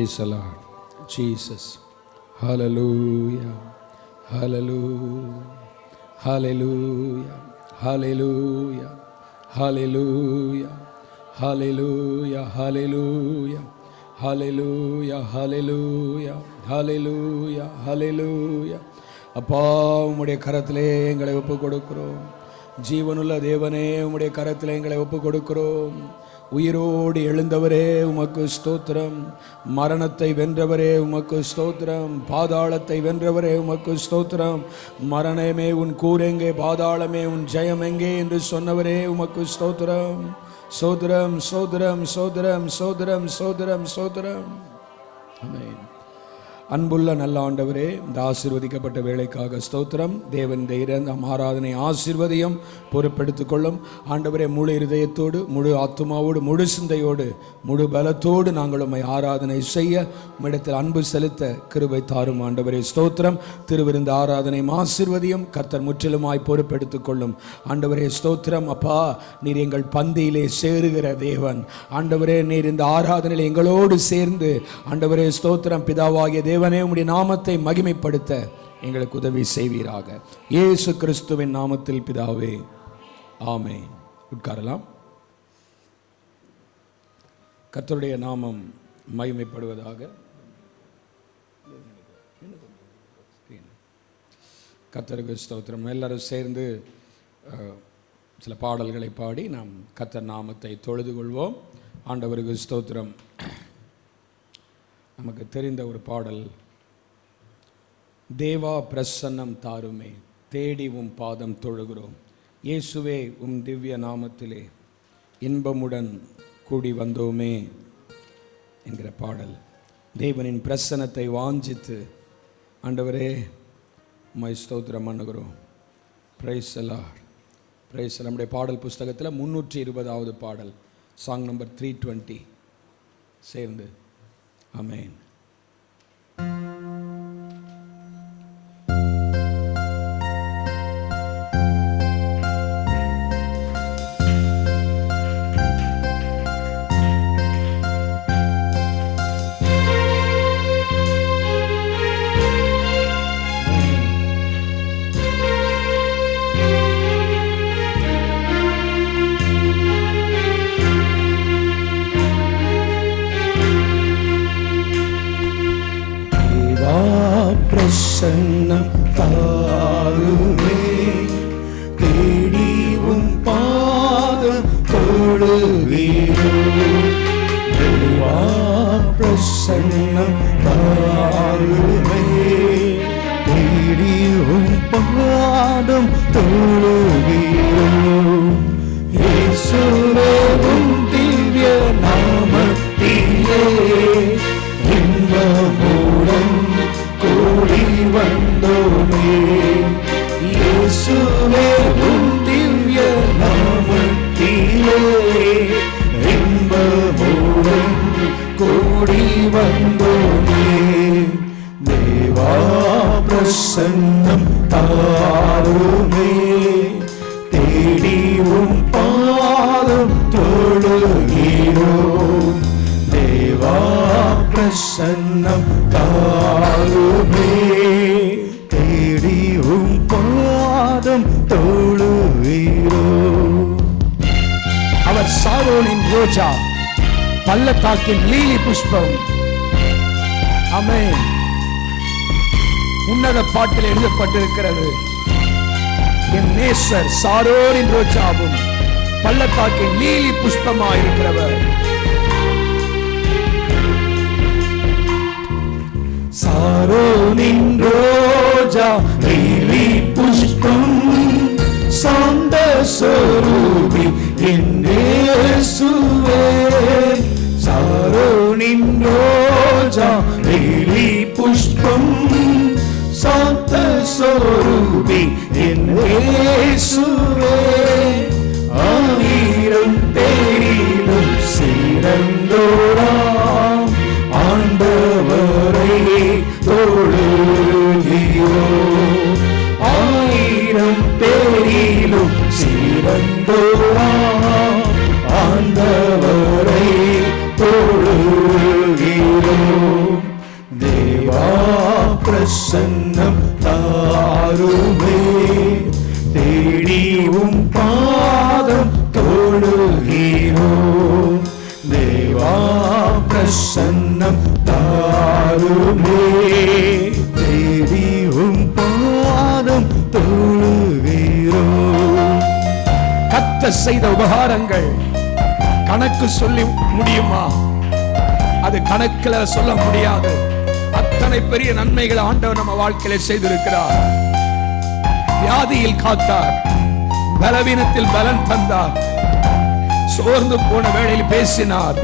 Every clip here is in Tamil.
Praise the Lord. Jesus. Hallelujah. Hallelujah. Hallelujah. Hallelujah. Hallelujah. Hallelujah. Hallelujah. Hallelujah. Hallelujah. Hallelujah. Hallelujah. அப்பா உம்முடைய கரத்திலே எங்களை ஒப்பு கொடுக்கிறோம். ஜீவனுள்ள தேவனே உம்முடைய கரத்திலே எங்களை ஒப்பு கொடுக்கிறோம். உயிரோடு எழுந்தவரே உமக்கு ஸ்தோத்திரம். மரணத்தை வென்றவரே உமக்கு ஸ்தோத்திரம். பாதாளத்தை வென்றவரே உமக்கு ஸ்தோத்திரம். மரணமே உன் கூரெங்கே, பாதாளமே உன் ஜெயம் எங்கே என்று சொன்னவரே உமக்கு ஸ்தோத்திரம். சோதரம் சோதரம் சோதரம் சோதரம் சோதரம் சோதரம். ஆமென். அன்புள்ள நல்ல ஆண்டவரே, இந்த ஆசீர்வதிக்கப்பட்ட வேலைக்காக ஸ்தோத்திரம். தேவன் நம் ஆராதனை ஆசீர்வதியும் பொறுப்பெடுத்துக் கொள்ளும். ஆண்டவரே, முழு இருதயத்தோடு, முழு ஆத்துமாவோடு, முழு சிந்தையோடு, முழு பலத்தோடு நாங்கள் உம்மை ஆராதனை செய்ய உம்மிடத்தில் அன்பு செலுத்த கிருபை தாரும். ஆண்டவரே ஸ்தோத்திரம். திருவிருந்த ஆராதனை ஆசீர்வதியும். கர்த்தர் முற்றிலுமாய் பொறுப்பெடுத்துக் கொள்ளும். ஆண்டவரே ஸ்தோத்திரம். அப்பா, நீர் எங்கள் பந்தியிலே சேருகிற தேவன். ஆண்டவரே, நீர் இந்த ஆராதனையில் எங்களோடு சேர்ந்து ஆண்டவரே ஸ்தோத்திரம். பிதாவாகிய தேவனே, உம்முடைய நாமத்தை மகிமைப்படுத்த எங்களுக்கு உதவி செய்வீராக. இயேசு கிறிஸ்துவின் நாமத்தில் பிதாவே, ஆமென். உட்காரலாம். கர்த்தருடைய நாமம் மகிமைப்படுவதாக. கர்த்தருக்கு ஸ்தோத்திரம். எல்லாரும் சேர்ந்து சில பாடல்களை பாடி நாம் கர்த்தர் நாமத்தை தொழுது கொள்வோம். ஆண்டவருக்கு ஸ்தோத்திரம். நமக்கு தெரிந்த ஒரு பாடல், தேவா பிரசன்னம் தாருமே, தேடி உம் பாதம் தொழுகிறோம், இயேசுவே உம் திவ்ய நாமத்திலே இன்பமுடன் கூடி வந்தோமே என்கிற பாடல். தேவனின் பிரசன்னத்தை வாஞ்சித்து ஆண்டவரே உம்மை ஸ்தோத்திரம் பண்ணுகிறோம். Praise the Lord. பிரைஸ். நம்முடைய பாடல் புஸ்தகத்தில் 320வது பாடல், சாங் நம்பர் 320 சேர்ந்து. ஆமென். பிரசன்னம் தாருமே, தேடி உம் பாதம் தொழுகிறோம். தேவா பிரசன்னம் தாருமே, தேடி உம் பாதம் தொழுகிறோம். இயேசுவே உம் திவ்ய நாமத்திலே இன்பமுடன் கூடி வந்தோமே. இயேசுவே உம் திவ்ய நாமத்திலே இன்பமுடன் கூடி வந்தோமே. தேவா பிரசன்னம் தாருமே, தேடி உம் பாதம் தொழுகிறோம். தேவா பிரசன்னம் தாருமே, தேடி உம் பாதம் தொழுகிறோம். அவர் சாரோனின் ரோஜா, பள்ளத்தாக்கின் லீலி புஷ்பம். ஆமென். உன்னத பாட்டில் எழுதப்பட்டிருக்கிறது, என் நேசர் சாரோனின் ரோஜாவும் பள்ளத்தாக்கின் லீலி புஷ்பமாயிருக்கிறவர். சாரோனின் ரோஜா லீலி புஷ்பம், சாந்த சொரூபி என் இயேசுவே. சாரோனின் ரோஜா லீலி புஷ்பம், சாந்த சொரூபி என் இயேசுவே. ஆயிரம் பேரிலும் சிறந்தோராம் ஆண்டவரை தொழுகிறோம். ஆயிரம் பேரிலும் சிறந்தோராம் ஆண்டவரை தொழுகிறோம். செய்த உபகாரங்கள் கணக்கு சொல்லி முடியுமா? அது கணக்கில் சொல்ல முடியாது. அத்தனை பெரிய நன்மைகளை ஆண்டவர் நம்ம வாழ்க்கையில செய்திருக்கிறார். வியாதியில் காத்தார், பலவீனத்தில் பலன் தந்தார், சோர்ந்து போன வேளையில் பேசினார்.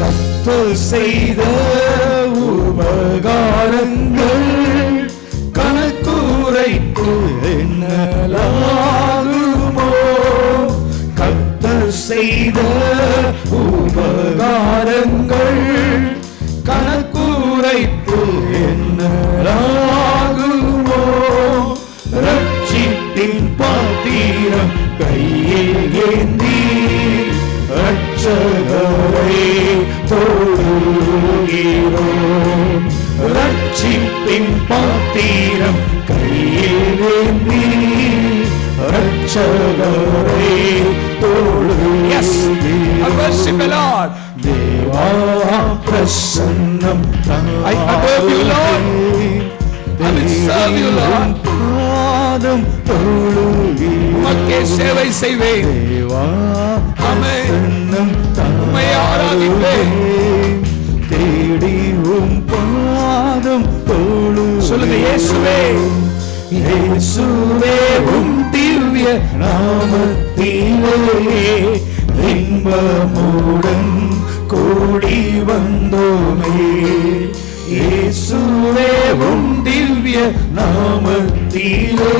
கர்த்தர் செய்த உபகாரங்கள் கணக்குரைத்து எண்ணலாகுமோ? கர்த்தர் செய்த உபகாரங்கள் கணக்குரைத்து எண்ணலாகுமோ? ரட்சிப்பின் பாத்திரம் கையில் ஏந்தி ரட்சகரை தொழுகிறோம். ரட்சிப்பின் பாத்திரம் கையில் ஏந்தி ரட்சகரை தொழுகிறோம். தேவா பிரசன்னம் I adore you Lord. I will serve you Lord. பாதம் தொழுகிறோம். உமக்கே சேவை செய்வேன். தேவா பிரசன்னம் உம்மை ஆராதிப்பேன். தேடி உம் பாதம் தொழுகிறோம். சொல்லுங்க இயேசுவே, இயேசுவே உம் திவ்ய நாமத்திலே இன்பமுடன் கூடி வந்தோமே. இயேசுவே உம் திவ்ய நாமத்திலே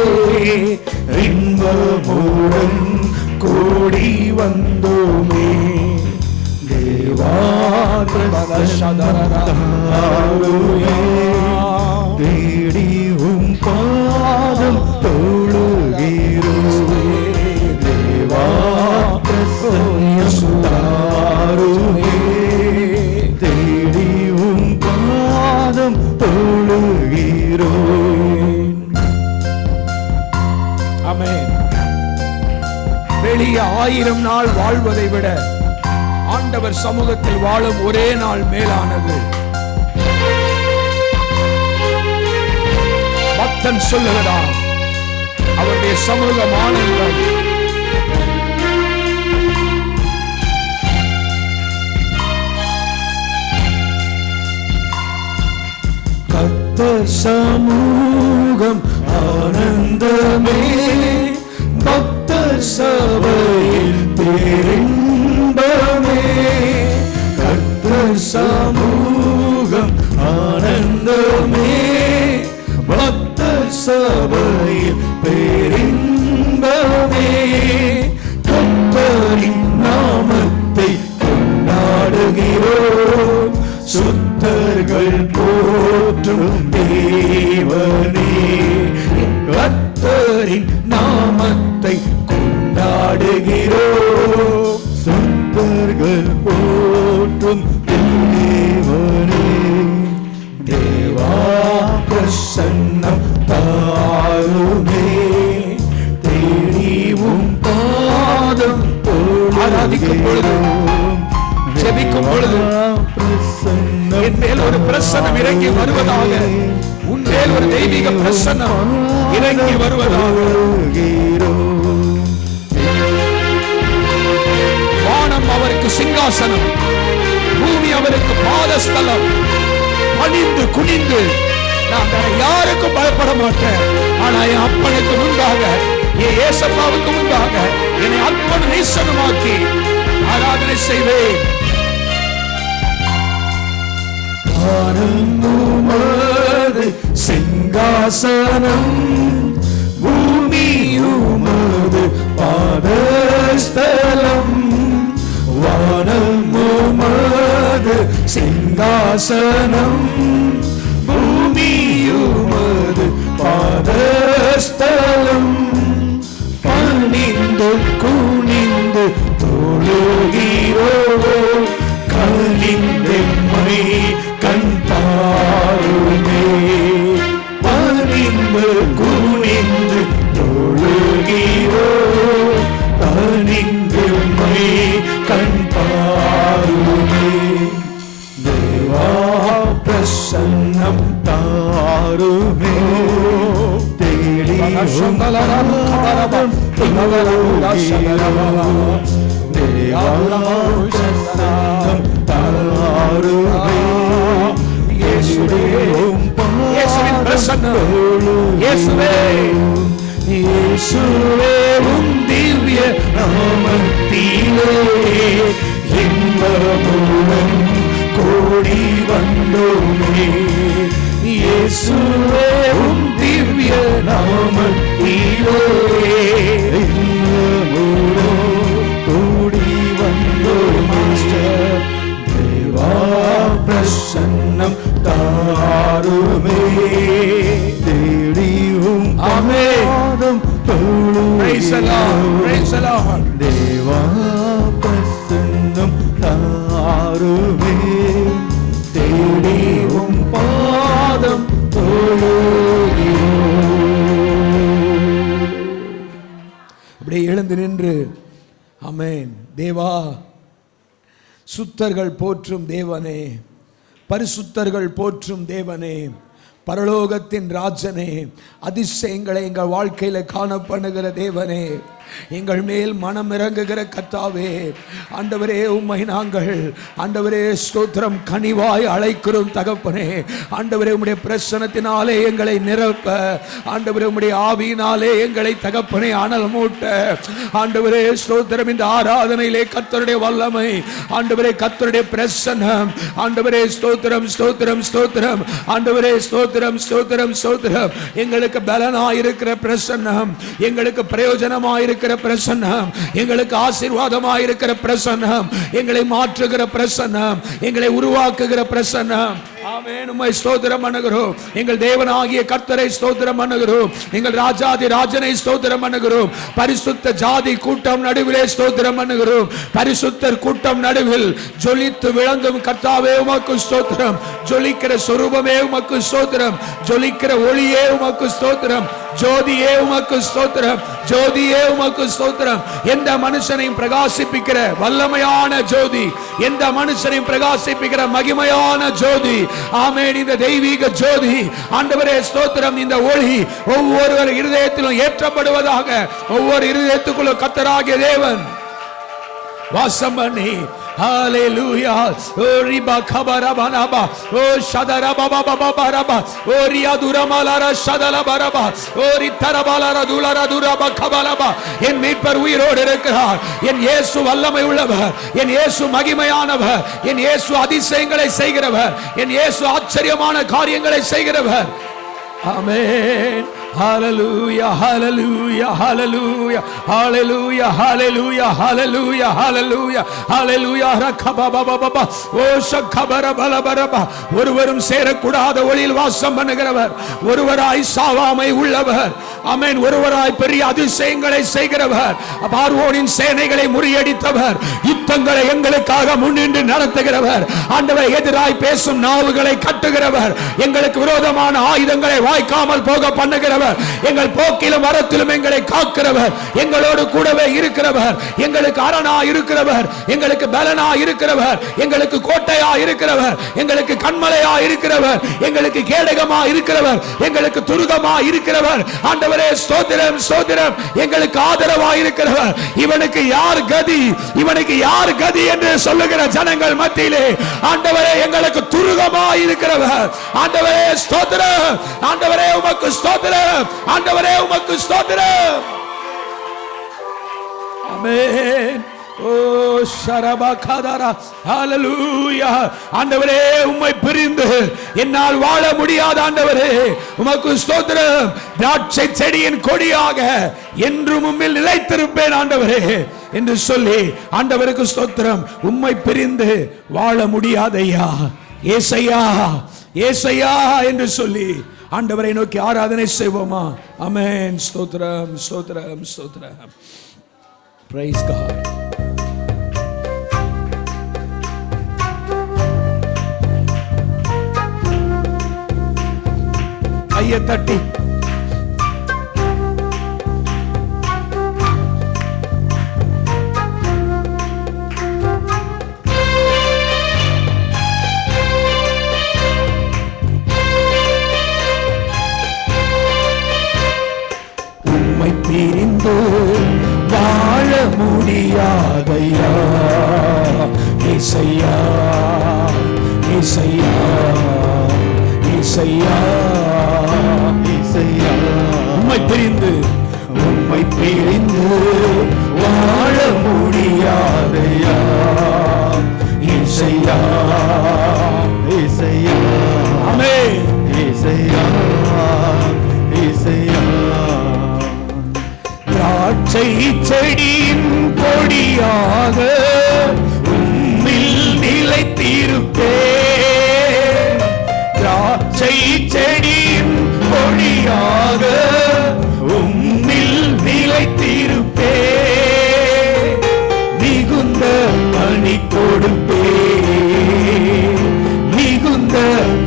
இன்பமுடன் கூடி வந்தோமே. தேவா தேடி உம் பாதம் தொழுகிறோம். தேவா தேடி உம் பாதம் தொழுகிறோம். ஆமென். வெளியே 1000 நாள் வாழ்வதை விட ஆண்டவர் சமூகத்தில் வாழும் ஒரே நாள் மேலானது. பக்தன் சொல்லுகிறான், அவருடைய சமூகம் ஆனந்தம். கர்த்தர் சமூகம் ஆனந்தமே, பக்தர் சபையில் பேரின்பமே. கர்த்தர் சமூகம் ஆனந்தமே, பக்தர் சபையில் பேரின்பமே. கர்த்தரின் நாமத்தை கொண்டாடுகிறோம், சுத்தர்கள் போற்றும் தேவனே. கர்த்தரின் நாமத்தை கொண்டாடுகிறோம், சுத்தர்கள் போற்றும் தேவனே. தேவா பிரசன்னம் தாருமே, தேடிவும் பாதம் ஆராதிக்கும் பொழுது, ஜெபிக்கும் பொழுது என் மேல் ஒரு பிரசன்னம் இறங்கி வருவதாக, உன் மேல் ஒரு தெய்வீக பிரசன்னம் இறங்கி வருவதாக. வானம் அவருக்கு சிங்காசனம், பூமி அவருக்கு பாதஸ்தலம். பணிந்து குனிந்து நான் யாருக்கும் பயப்பட மாட்டேன். ஆனா என் அப்பனுக்கு முன்பாக, என் ஏசப்பாவுக்கு முன்பாக என்னை அர்ப்பண நேசனமாக்கி ஆராதனை செய்வேன். உமது சிங்காசனம், பூமி உமது பாதஸ்தலம். வானம் உமது சிங்காசனம், பூமி உமது பாதஸ்தலம். பணிந்து குனிந்து தொழுகிறோம், கனிந்தெம்மை கண் பாருமே. பணிந்து குனிந்து தொழுகிறோம், கனிந்தெம்மை கண் பாருமே. தேவா பிரசன்னம் தாருமே, தேடி இயேசுவே உம் திவ்ய நாமத்திலே இன்பமுடன் கூடி வந்தோமே. இயேசுவே உம் திவ்ய நாமத்திலே இன்பமுடன் கூடி வந்தோமே. தேவா பிரசன்னம் தாருமே. தேடியும் ஆமென். Praise the Lord. Praise the Lord. தேவா பிரசன்னம் தாருமே. தேடியும் பாதம் தொழுகிறோம். அப்படியே எழுந்து நின்று ஆமென். தேவா, சுத்தர்கள் போற்றும் தேவனே, பரிசுத்தர்கள் போற்றும் தேவனே, பரலோகத்தின் ராஜனே, அதிசயங்களை எங்கள் வாழ்க்கையில காணப்படுகிற தேவனே, எங்கள் மேல் மனம் இறங்குகிற கர்த்தாவே, ஆண்டவரே உம்மை நாங்கள் ஆண்டவரே ஸ்தோத்திரம் கனிவாய் அழைக்கிறோம் தகப்பனே. ஆண்டவரே உம்முடைய பிரசன்னத்தினாலே எங்களை நிரப்ப, ஆண்டவரே உம்முடைய ஆவியினாலே எங்களை தகப்பனே அனல் மூட்ட, ஆண்டவரே ஸ்தோத்திரம் இந்த ஆராதனையிலே கர்த்தருடைய வல்லமை, ஆண்டவரே கர்த்தருடைய பிரசன்னம், ஆண்டவரே ஸ்தோத்திரம் ஸ்தோத்திரம் ஸ்தோத்திரம், ஆண்டவரே ஸ்தோத்திரம் ஸ்தோத்திரம் ஸ்தோத்திரம், எங்களுக்கு பலனாயிருக்கிற பிரசன்னம், எங்களுக்கு பிரயோஜனமாயிருக்கிற பிரசன்னம், எங்களுக்கு ஆசீர்வாதமாயிருக்கிற பிரசன்னம், எங்களை மாற்றுகிற பிரசன்னம், எங்களை உருவாக்குகிற பிரசன்னம். ஆமென். உம்மை ஸ்தோத்திரம் பண்ணுகிறோம். எங்கள் தேவனாகிய கர்த்தரை ஸ்தோத்திரம் பண்ணுகிறோம். எங்கள் ராஜாதி ராஜனை ஸ்தோத்திரம் பண்ணுகிறோம். பரிசுத்த ஜாதி கூட்டம் நடுவிலே ஸ்தோத்திரம் பண்ணுகிறோம். பரிசுத்தர் கூட்டம் நடுவில் ஜொலித்து விளங்கும் கர்த்தாவே உமக்கு ஸ்தோத்திரம். ஜொலிக்கிற சொரூபமே உமக்கு ஸ்தோத்திரம். ஜொலிக்கிற ஒளியே உமக்கு ஸ்தோத்திரம். ஜோதியே உமக்கு ஸ்தோத்திரம். ஜோதியே உமக்கு ஸ்தோத்திரம். எந்த மனுஷனையும் பிரகாசிப்பிக்கிற வல்லமையான ஜோதி, எந்த மனுஷனையும் பிரகாசிப்பிக்கிற மகிமையான ஜோதி. ஆமென். இந்த தெய்வீக ஜோதி ஆண்டவரே ஸ்தோத்திரம். இந்த ஒளி ஒவ்வொரு இருதயத்திலும் ஏற்றப்படுவதாக. ஒவ்வொரு இருதயத்துக்குள்ள கர்த்தராகிய தேவன் வாசம் பண்ணி ஹalleluya. ஓ ரிபா கபரபனபா, ஓ ஷதரபபபபரபா, ஓ ரியாதுரமலர ஷதலபரபா, ஓ ரித்தரபலர துலர துரப கபலபா. என் மீட்பர் உயிரோடு இருக்கிறார். என் இயேசு வல்லமை உள்ளவர். என் இயேசு மகிமையானவர். என் இயேசு அதிசயங்களை செய்கிறவர். என் இயேசு ஆச்சரியமான காரியங்களை செய்கிறவர். ஆமென். Hallelujah, hallelujah, hallelujah, hallelujah, hallelujah, hallelujah, hallelujah, hallelujah. rakabababa o shakabarabalaba. ஒருவரும் சேரக்கூடாத ஒளியில் வாசம் பண்ணுகிறவர், ஒருவராய் சாவாமை உள்ளவர். ஆமென். ஒருவராய் பெரிய அதிசயங்களை செய்கிறவர், பார்வோனின் சேனைகளை முறியடித்தவர், யுத்தங்களை எங்களுக்காக முன்னின்று நடத்துகிறவர், ஆண்டவரை எதிராய் பேசும் நாவுகளை கட்டுகிறவர், எங்களுக்கு விரோதமான ஆயுதங்களை வாய்க்காமல் போக பண்ணுகிறவர், எங்கள் போக்கிலும் வரத்திலும் எங்களை காக்கிறவர், எங்களோடு கூடவே இருக்கிறவர், எங்களுக்கு அரணா இருக்கிறவர், எங்களுக்கு பலனா இருக்கிறவர், எங்களுக்கு கோட்டையா இருக்கிறவர், எங்களுக்கு கண்மலையா இருக்கிறவர், எங்களுக்கு கேடகமா இருக்கிறவர், எங்களுக்கு துருகமா இருக்கிறவர். ஆண்டவரே ஸ்தோத்திரம் ஸ்தோத்திரம். எங்களுக்கு ஆதரவா இருக்கிறவர். இவனுக்கு யார் கதி, இவனுக்கு யார் கதி என்று சொல்லுகிற ஜனங்கள் மத்தியிலே ஆண்டவரே எங்களுக்கு துருகமா இருக்கிறவர். ஆண்டவரே ஸ்தோத்திரம். ஆண்டவரே உமக்கு ஸ்தோத்திரம். ஆண்டவரே உமக்கு ஸ்தோத்திரம். ஆமென். ஓ ஷரபா கதரா ஹalleluya. ஆண்டவரே உம்மை பிரிந்து என்னால் வாழ முடியாத ஆண்டவரே உமக்கு ஸ்தோத்திரம். திராட்சை செடியின் கொடியாக என்றும் உம்மில் நிலைத்திருப்பேன் ஆண்டவரே என்று சொல்லி ஆண்டவருக்கு ஸ்தோத்திரம். உம்மை பிரிந்து வாழ முடியாதையா ஏசையா ஏசையா என்று சொல்லி ஆண்டவரை நோக்கி ஆராதனை செய்வோமா? ஆமென். ஸ்தோத்திரம் ஸ்தோத்திரம் ஸ்தோத்திரம். Praise God. கையை தட்டி ஏசையா ஏசையா ஏசையா ஏசையா உம்மை பிரிந்து வாழ முடியாதையா ஏசையா ஏசையா ஆமென் ஏசையா ஏசையா திராட்சை செடியின் கொடியாக உம்மில் நிலைத்திருப்பேன். திராட்சை செடியின் கொடியாக உம்மில் நிலைத்திருப்பேன். மிகுந்த கனி கொடுப்பேன், மிகுந்த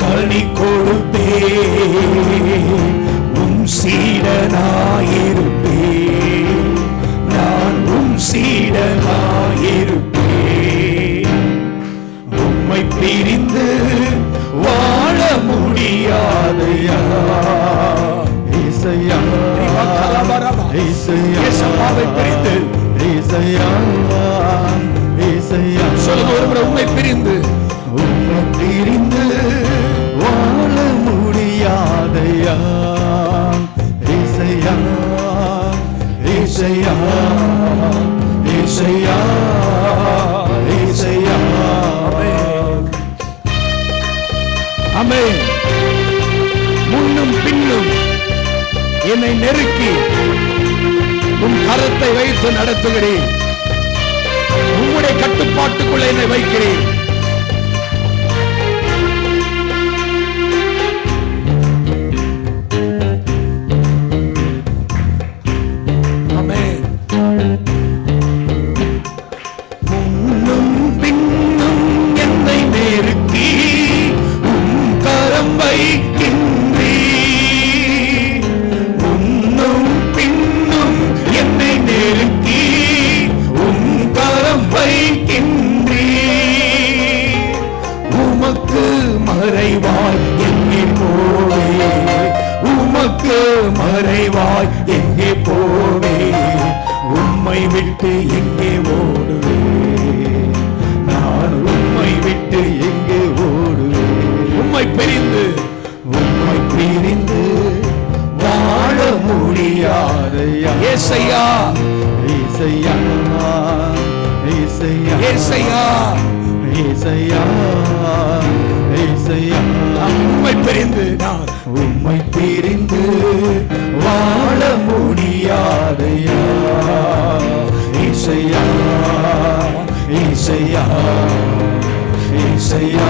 கனி கொடுப்பேன். உம் சீடனாயிருப்பேன், நான் உம் சீடனாயிருப்பேன். உம்மை பிரிந்து வாழ முடியாதையா ஏசையா ஏசையாவை பிரிந்து ஏசையா ஏசையா சொல்லுங்க ஒரு முறை. உம்மை பிரிந்து வாழ முடியாதையா ஏசையா ஏசையா ஏசையா ஏசையா ஆமென். முன்னும் பின்னும் என்னை நெருக்கி உன் கரத்தை வைத்து நடத்துகிறேன். உம்முடைய கட்டுப்பாட்டுக்குள்ள என்னை வைக்கிறேன். முன்னும் பின்னும் என்னை நெருக்கி உம் கரம் வைக்கின்றீர். முன்னும் பின்னும் என்னை நெருக்கி உம் கரம் வைக்கின்றீர். உமக்கு மறைவாய் எங்கே போவே, உமக்கு மறைவாய் எங்கே போவே, உம்மை விட்டு எங்கே ஓடுவேன், நான் உம்மை விட்டு எங்கே ஓடுவேன். உம்மை பிரிந்து வாழ முடியாதையா ஏசையா ஏசையா ஏசையா ஏசையா ஏசையா ஏசையா உம்மை பிரிந்து நான் உம்மை பிரிந்து வாழ முடியாதையா ஏசையா ஏசையா ஏசையா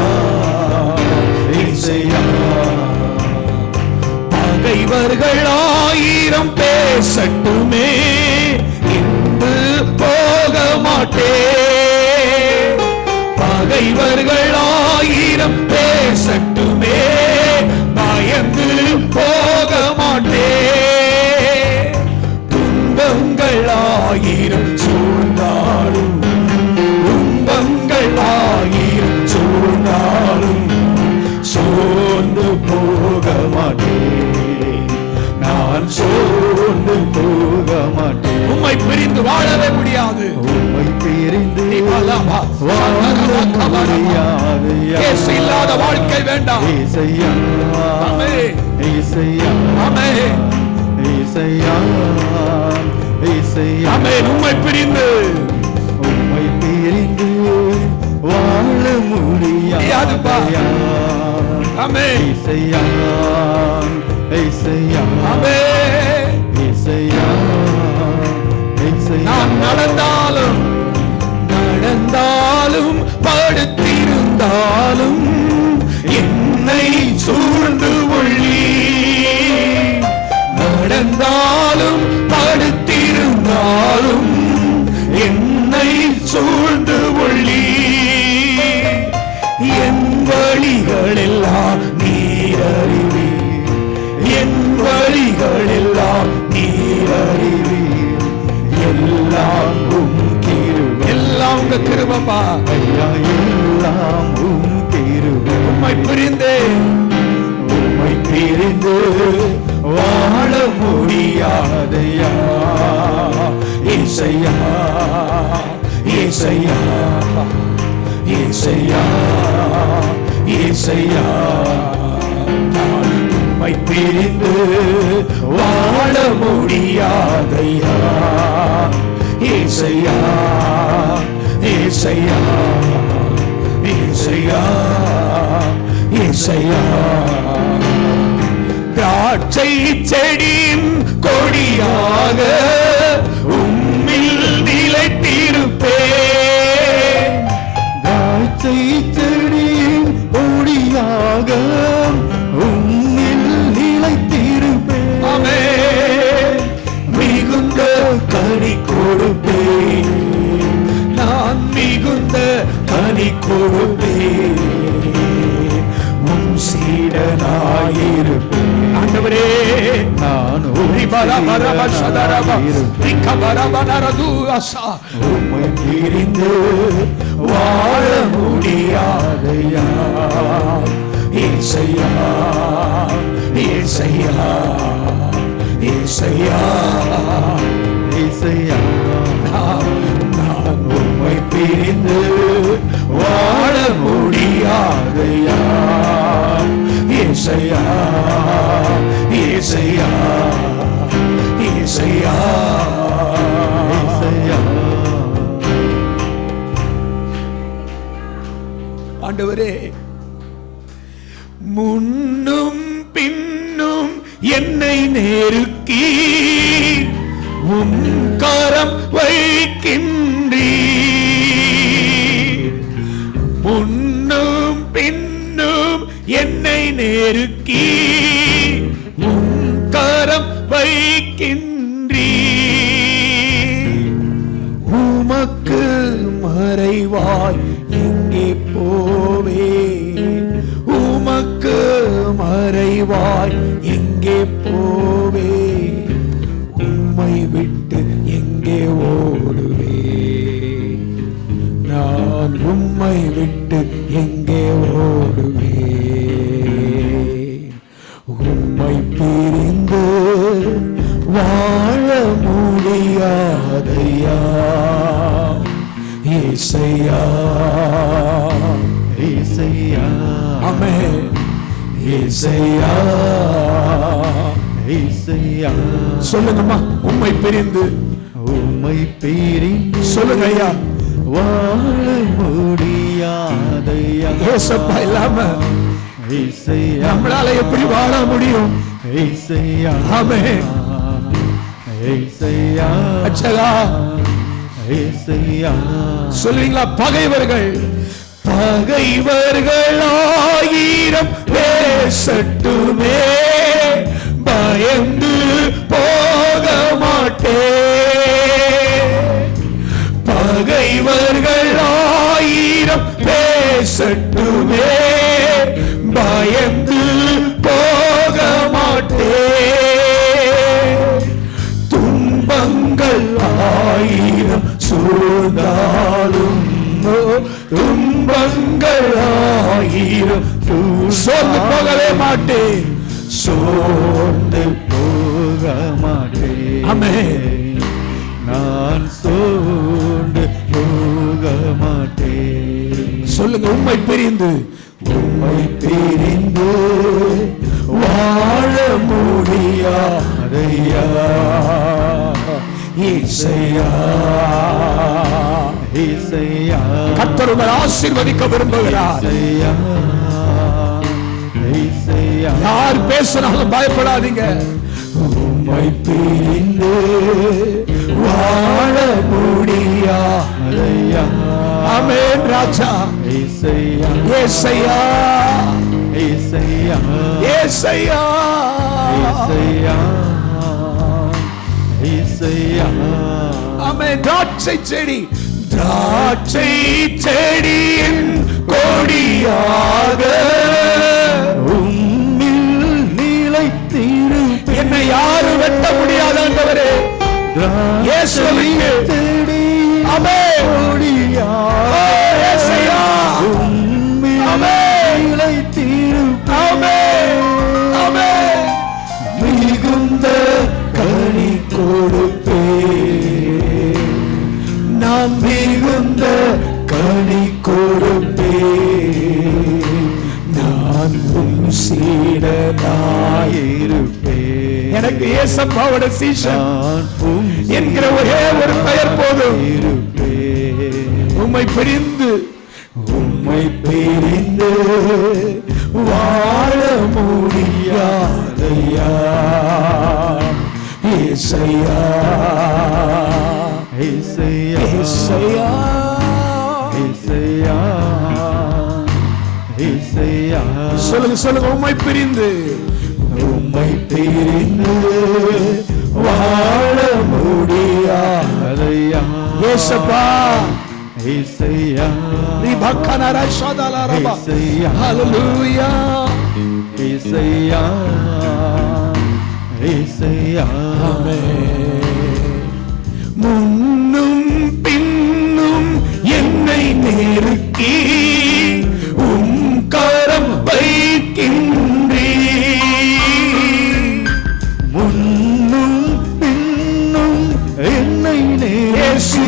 ஏசையா. பகைவர்கள் ஆயிரம் பேசட்டுமே, இன்று போக மாட்டேன். பகைவர்கள் ஆயிரம் பேசட்டுமே, பயந்து போக மாட்டேன். துன்பங்கள் ஆயிரம் சூழ்ந்தாலும், துன்பங்கள் ஆயிரம் சூழ்ந்தாலும் சோர்ந்து போக மாட்டேன், நான் சோர்ந்து போக மாட்டேன். உம்மை பிரிந்து வாழவே முடியாது, உம்மை பிரிந்து இயேசு இல்லாத வாழ்க்கை வேண்டாம். ஏசையா ஆமென் ஏசையா ஆமென் ஏசையா ஏசையா ஆமென். உம்மை பிரிந்து வாழ முடியாதுப்பா. ஆமென் ஏசையா ஏசையா ஆமென் ஏசையா ஏசையா. நான் நடந்தாலும் படுத்திருந்தாலும் என்னை சூழ்ந்து கொள்ளி, நடந்தாலும் படுத்திருந்தாலும் என்னை சூழ்ந்து கொள்ளி. என் வழிகளெல்லாம் நீர் அறிவீர், என் வழிகளெல்லாம் நீர் அறிவீர். எல்லாம் உம் கிருபை, எல்லாம் உங்க கிருபைப்பா ஐயா, எல்லாம் உம் கிருபை. உம்மை பிரிந்து வாழ முடியாதையா ஏசையா ஏசையா ஏசையா ஏசையா நான் உம்மை பிரிந்து வாழ முடியாதையா ஏசையா ஏசையா ஏசையா ஏசையா திராட்சை செடியின் கொடியாக உம்மில் நிலைத்திருப்பேன் திராட்சை செடியின் கொடியாக உம்மில் நிலைத்திருப்பேன் ஆமென் மிகுந்த கனி கொடுப்பேன் நான் மிகுந்த கனி கொடுப்பேன் உம் சீடனாயிருப்பேன் ஆண்டவரே நான் உம்மை பிரிந்து வாழ முடியாதையா ஏசையா ஏசையா ஏசையா ஏசையா நான் உம்மை பிரிந்து வாழ முடியாதையா ஏசையா ஏசையா ஏசையா ஏசையா ஆண்டவரே முன்னும் பின்னும் என்னை நெருக்கி உம் கரம் வைக்கின்றீர் முன்னும் பின்னும் என்னை நெருக்கி உம் கரம் வைக்கின்றீர் உமக்கு மறைவாய் எங்கே போவே உமக்கு மறைவாய் எங்கே போவே உம்மை விட்டு எங்கே ஓடுவே நான் உம்மை விட்டு எங்கே ஓடுவே உம்மை பிரிந்து வாழ முடியாதையா ஏசையா ஏசையா ஆமென் ஏசையா ஏசையா சொல்லுங்கம்மா உம்மை பிரிந்து சொல்லுங்க ஐயா வாழ முடியாதையா ஏசப்பா இல்லாம நம்மளால எப்படி வாழ முடியும் ஆமென் அச்சலா சொல்லுவீங்களா பகைவர்கள் ஆயிரம் பேசட்டுமே பயந்து போக மாட்டேன் பகைவர்கள் ஆயிரம் பேசட்டுமே பயந்து போக மாட்டேன் துன்பங்கள் ஆயிரம் சூழ்ந்தாலும் துன்பங்கள் ஆயிரம் சோர்ந்து போகவே மாட்டேன் சோர்ந்து போக மாட்டேன் ஆமென் நான் சோர்ந்து போக மாட்டேன் சொல்லுங்க உம்மை பிரிந்து வாழ முடியாதையா இசையா இசையா கர்த்தர் உங்களை ஆசீர்வதிக்க விரும்புகிறார் யார் பேசினாலும் பயப்படாதீங்க உம்மை பிரிந்து வாழ முடியாதையா ஆமென் ராஜா இசையா இசையா இசையா இசையா இசையா இசையா ஆமென் திராட்சை செடியின் கொடியாக உம்மில் நிலைத்திருப்பேன் என்னை யாரும் வெட்ட முடியாது ஆண்டவரே இயேசுவின் செடி ஆமென் கொடியாக இயேசுயா உம்மில் நிலைத்திருப்பேன் ஆமென் ஆமென் மிகுந்த கனி கொடுப்பேன் நான் மிகுந்த கனி கொடுப்பேன் ஏசப்பாவோட சீஷன் என்கிற ஒரே ஒரு பெயர் போதும். உம்மை பிரிந்து வாழ முடியாதையா ஏசையா ஏசையா ஏசையா ஏசையா ஏசையா. சொல்லுங்க சொல்லுங்க. உம்மை பிரிந்து வாழ முடியாதையா ஏசப்பா ஏசையா. ரிபக்கனரா ஷதலரபா ஹalleluya ஏசையா ஏசையா. ஆமென். முன்னும் பின்னும் என்னை நெருக்கி உம் கரம் வைக்கின்றீ. முன்னும் பின்னும் என்னை நெருக்கி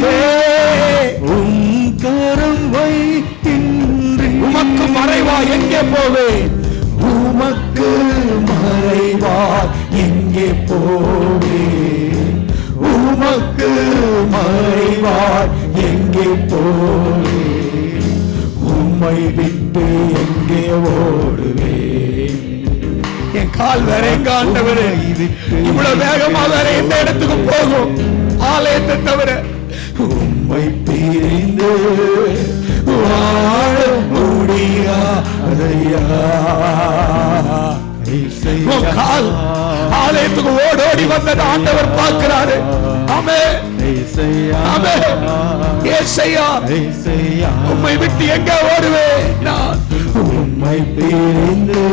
உம் கரம் வைக்கின்றீ. உமக்கு மறைவா எங்கே போவேன்? உமக்கு மறைவா எங்கே போவேன்? உமக்கு மறைவா எங்கே போவேன்? உம்மை விட்டு எங்கே ஓடுவேன்? என் கால் வேற எங்க ஆண்டவரே? இவ்வளவு வேகமா வேற எந்த இடத்துக்கு போகும்? ஆலயத்தை தவிர. உம்மை பிரிந்து வாழ முடியாதையா. கால் ஆலயத்துக்கு ஓடோடி வந்தது ஆண்டவர் பார்க்கிறாரு. ஆமென் ஆமென். ஏசையா உம்மை விட்டு எங்க ஓடுவேன் நான்? உம்மை பிரிந்து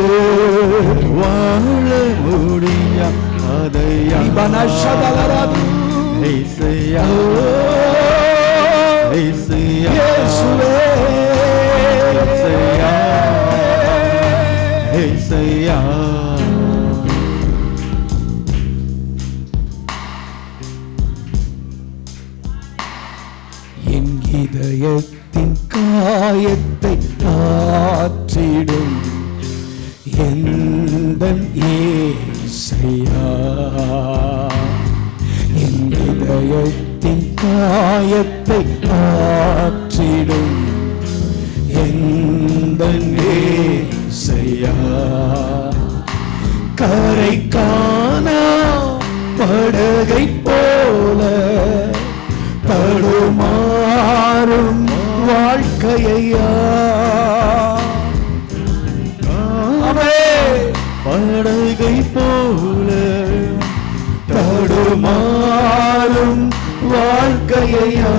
வாழ முடியாதையா. பனஷதலரது ஏசையா ஏசையா இயேசுவே ஏசையா ஏசையா. என் இதயத்தின் காயத்தை ஆற்றிடும் எந்தன் ஏசையா. என் இதயத்தின் காயத்தை ஆற்றிடும் எந்தன் ஏசையா. கரை காணா படகை போல தடுமாறும் வாழ்க்கையா. படகை போல தடுமாறும் வாழ்க்கையா.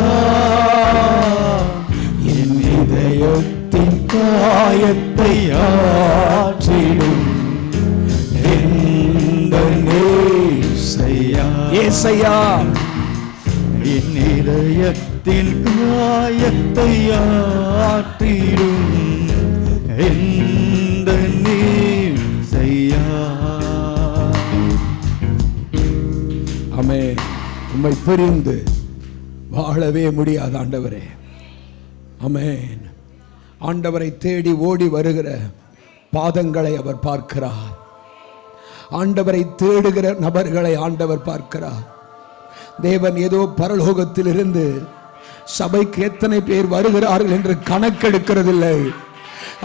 என் இதயத்தின் காயத்தை ஆற்றிடும் ஏசையா. என் இதயத்தின் காயத்தை ஆற்றிடும் இந்த ஏசையா. ஆமென். உம்மை பிரிந்து வாழவே முடியாது ஆண்டவரே. ஆமென். ஆண்டவரை தேடி ஓடி வருகிற பாதங்களை அவர் பார்க்கிறார். ஆண்டவரை தேடுகிற நபர்களை ஆண்டவர் பார்க்கிறார். தேவன் ஏதோ பரலோகத்தில் இருந்து சபைக்கு எத்தனை பேர் வருகிறார்கள் என்று கணக்கெடுக்கிறதில்லை.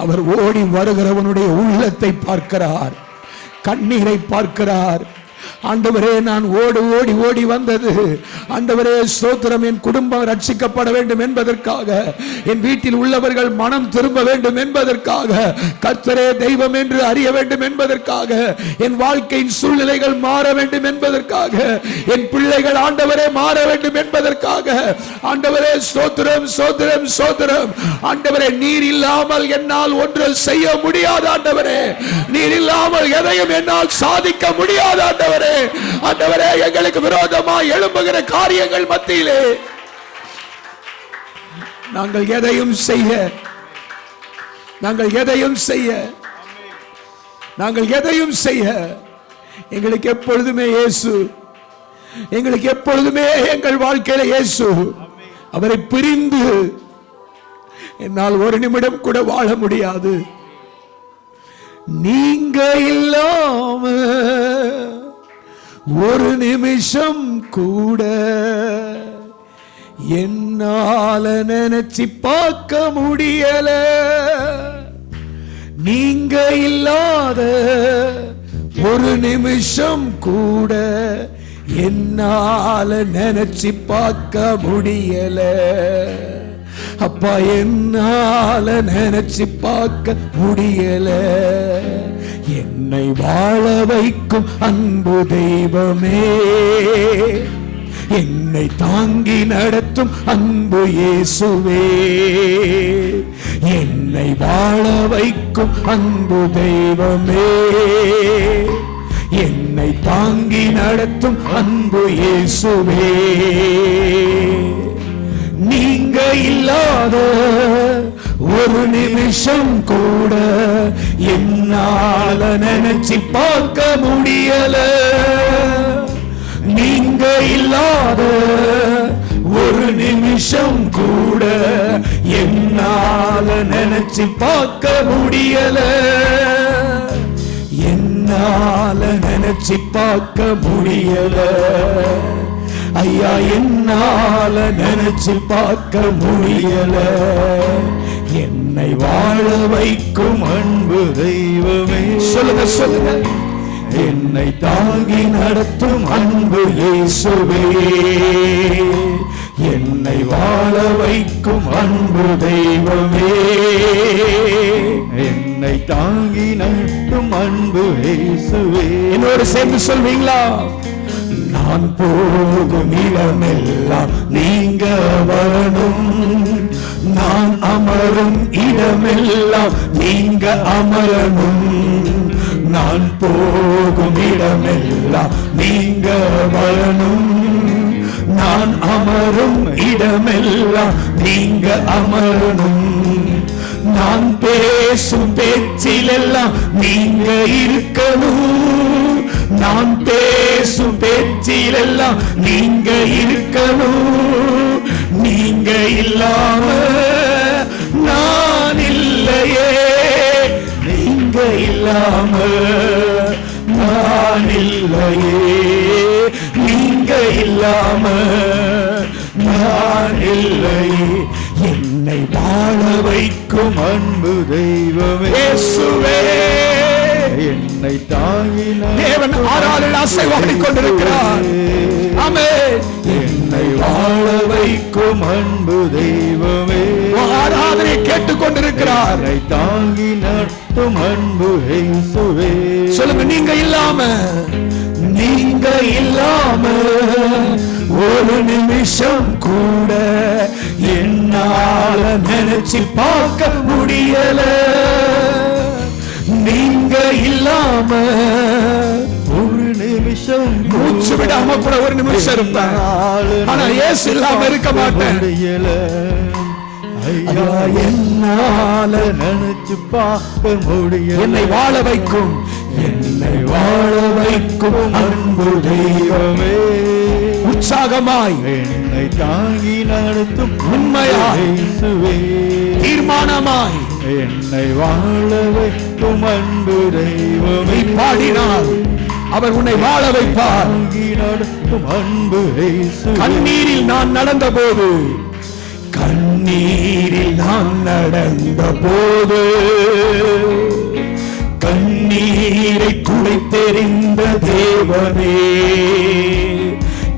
அவர் ஓடி வருகிறவனுடைய உள்ளத்தை பார்க்கிறார், கண்ணீரை பார்க்கிறார். ஆண்டவரே, நான் ஓடி ஓடி ஓடி வந்தது ஆண்டவரே ஸ்தோத்திரம், என் குடும்பம் ரட்சிக்கப்பட வேண்டும் என்பதற்காக, என் வீட்டில் உள்ளவர்கள் மனம் திரும்ப வேண்டும் என்பதற்காக, கர்த்தரே தெய்வம் என்று அறிய வேண்டும் என்பதற்காக, என் வாழ்க்கையின் சூழ்நிலைகள் மாற வேண்டும் என்பதற்காக, என் பிள்ளைகள் ஆண்டவரே மாற வேண்டும் என்பதற்காக, ஆண்டவரே ஸ்தோத்திரம் ஸ்தோத்திரம் ஸ்தோத்திரம். ஆண்டவரே, நீர் இல்லாமல் என்னால் ஒன்று செய்ய முடியாது ஆண்டவரே. நீர் இல்லாமல் எதையும் என்னால் சாதிக்க முடியாது ஆண்டவரே. ஆண்டவரே, எங்களுக்கு விரோதமாய் எழும்புகிற காரியங்கள் மத்தியிலே நாங்கள் எதையும் செய்ய எங்களுக்கு எப்பொழுதுமே இயேசு, எங்களுக்கு எப்பொழுதுமே எங்கள் வாழ்க்கையில இயேசு. அவரை பிரிந்து என்னால் ஒரு நிமிடம் கூட வாழ முடியாது. நீங்க இல்லாம ஒரு நிமிஷம் கூட என்னால நினைச்சு பார்க்க முடியல. நீங்க இல்லாத ஒரு நிமிஷம் கூட என்னால நினைச்சு பார்க்க முடியல. அப்பா என்னால நினைச்சு பார்க்க முடியல. என்னை வாழ வைக்கும் அன்பு தெய்வமே, என்னை தாங்கி நடத்தும் அன்பு இயேசுவே, என்னை வாழ வைக்கும் அன்பு தெய்வமே, என்னை தாங்கி நடத்தும் அன்பு இயேசுவே. நீங்க இல்லாத ஒரு நிமிஷம் கூட என்னால நினைச்சு பார்க்க முடியல. நீங்க இல்லாத ஒரு நிமிஷம் கூட என்னால நினைச்சு பார்க்க முடியல. என்னால நினைச்சு பார்க்க முடியல. ஐயா என்னால நினைச்சு பார்க்க முடியல. என்னை வாழ வைக்கும் அன்பு தெய்வமே, சொல்லுங்க சொல்லுங்க, என்னை தாங்கி நடத்தும் அன்பு இயேசுவே, என்னை வாழ வைக்கும் அன்பு தெய்வமே, என்னை தாங்கி நடத்தும் அன்பு இயேசுவே. என்னோடு சேர்ந்து சொல்வீங்களா? நான் போகும் இடமெல்லாம் நீங்க வரணும், நான் அமரும் இடமெல்லாம் நீங்க அமரணும். நான் போகும் இடமெல்லாம் நீங்க வரணும், நான் அமரும் இடமெல்லாம் நீங்க அமரணும். நான் பேசும் பேச்சிலெல்லாம் நீங்க இருக்கணும், நான் பேசும் பேச்சிலெல்லாம் நீங்க இருக்கணும். நீங்க இல்லாம நான் இல்லையே, நீங்க இல்லாம நான் இல்லையே, நீங்க இல்லாம நான் இல்லையே. என்னை வாழ வைக்கும் அன்பு தெய்வமே இயேசுவே, என்னை தாங்கின தேவன் ஆராதனை அசைவாடிக் கொண்டிருக்கிறார். ஆமென். என்னை வாழ வைக்கும் அன்பு தெய்வமே, ஆராதனை கேட்டுக் கொண்டிருக்கிறார். என்னை தாங்கி நடத்தும் அன்பு இயேசுவே. சொல்லுங்க, நீங்க இல்லாம, நீங்க இல்லாம ஒரு நிமிஷம் கூட என்னால நினைச்சு பார்க்க முடியல. நீங்க இல்லாம ஒரு நிமிஷம் மூச்சு விடாம கூட ஒரு நிமிஷம் இருப்பேன், ஆனா இயேசு இல்லாம இருக்க மாட்டேன். ஐயா என்னால நினைச்சு பார்க்க முடியல. என்னை வாழ வைக்கும், என்னை வாழ வைக்கும் அன்பு தெய்வமே, உற்சாகமாய் என்னை தாங்கி நடத்தும் உண்மையாய் தீர்மானமாய் என்னை வாழ வைக்கும் அன்பு தெய்வமே. பாடினால் அவர் உன்னை வாழ வைப்பார். நடத்தும் அன்பு கண்ணீரில் நான் நடந்த போது, கண்ணீரில் நான் நடந்த போது, கண்ணீரை துடைத்தெறிந்த தேவனே,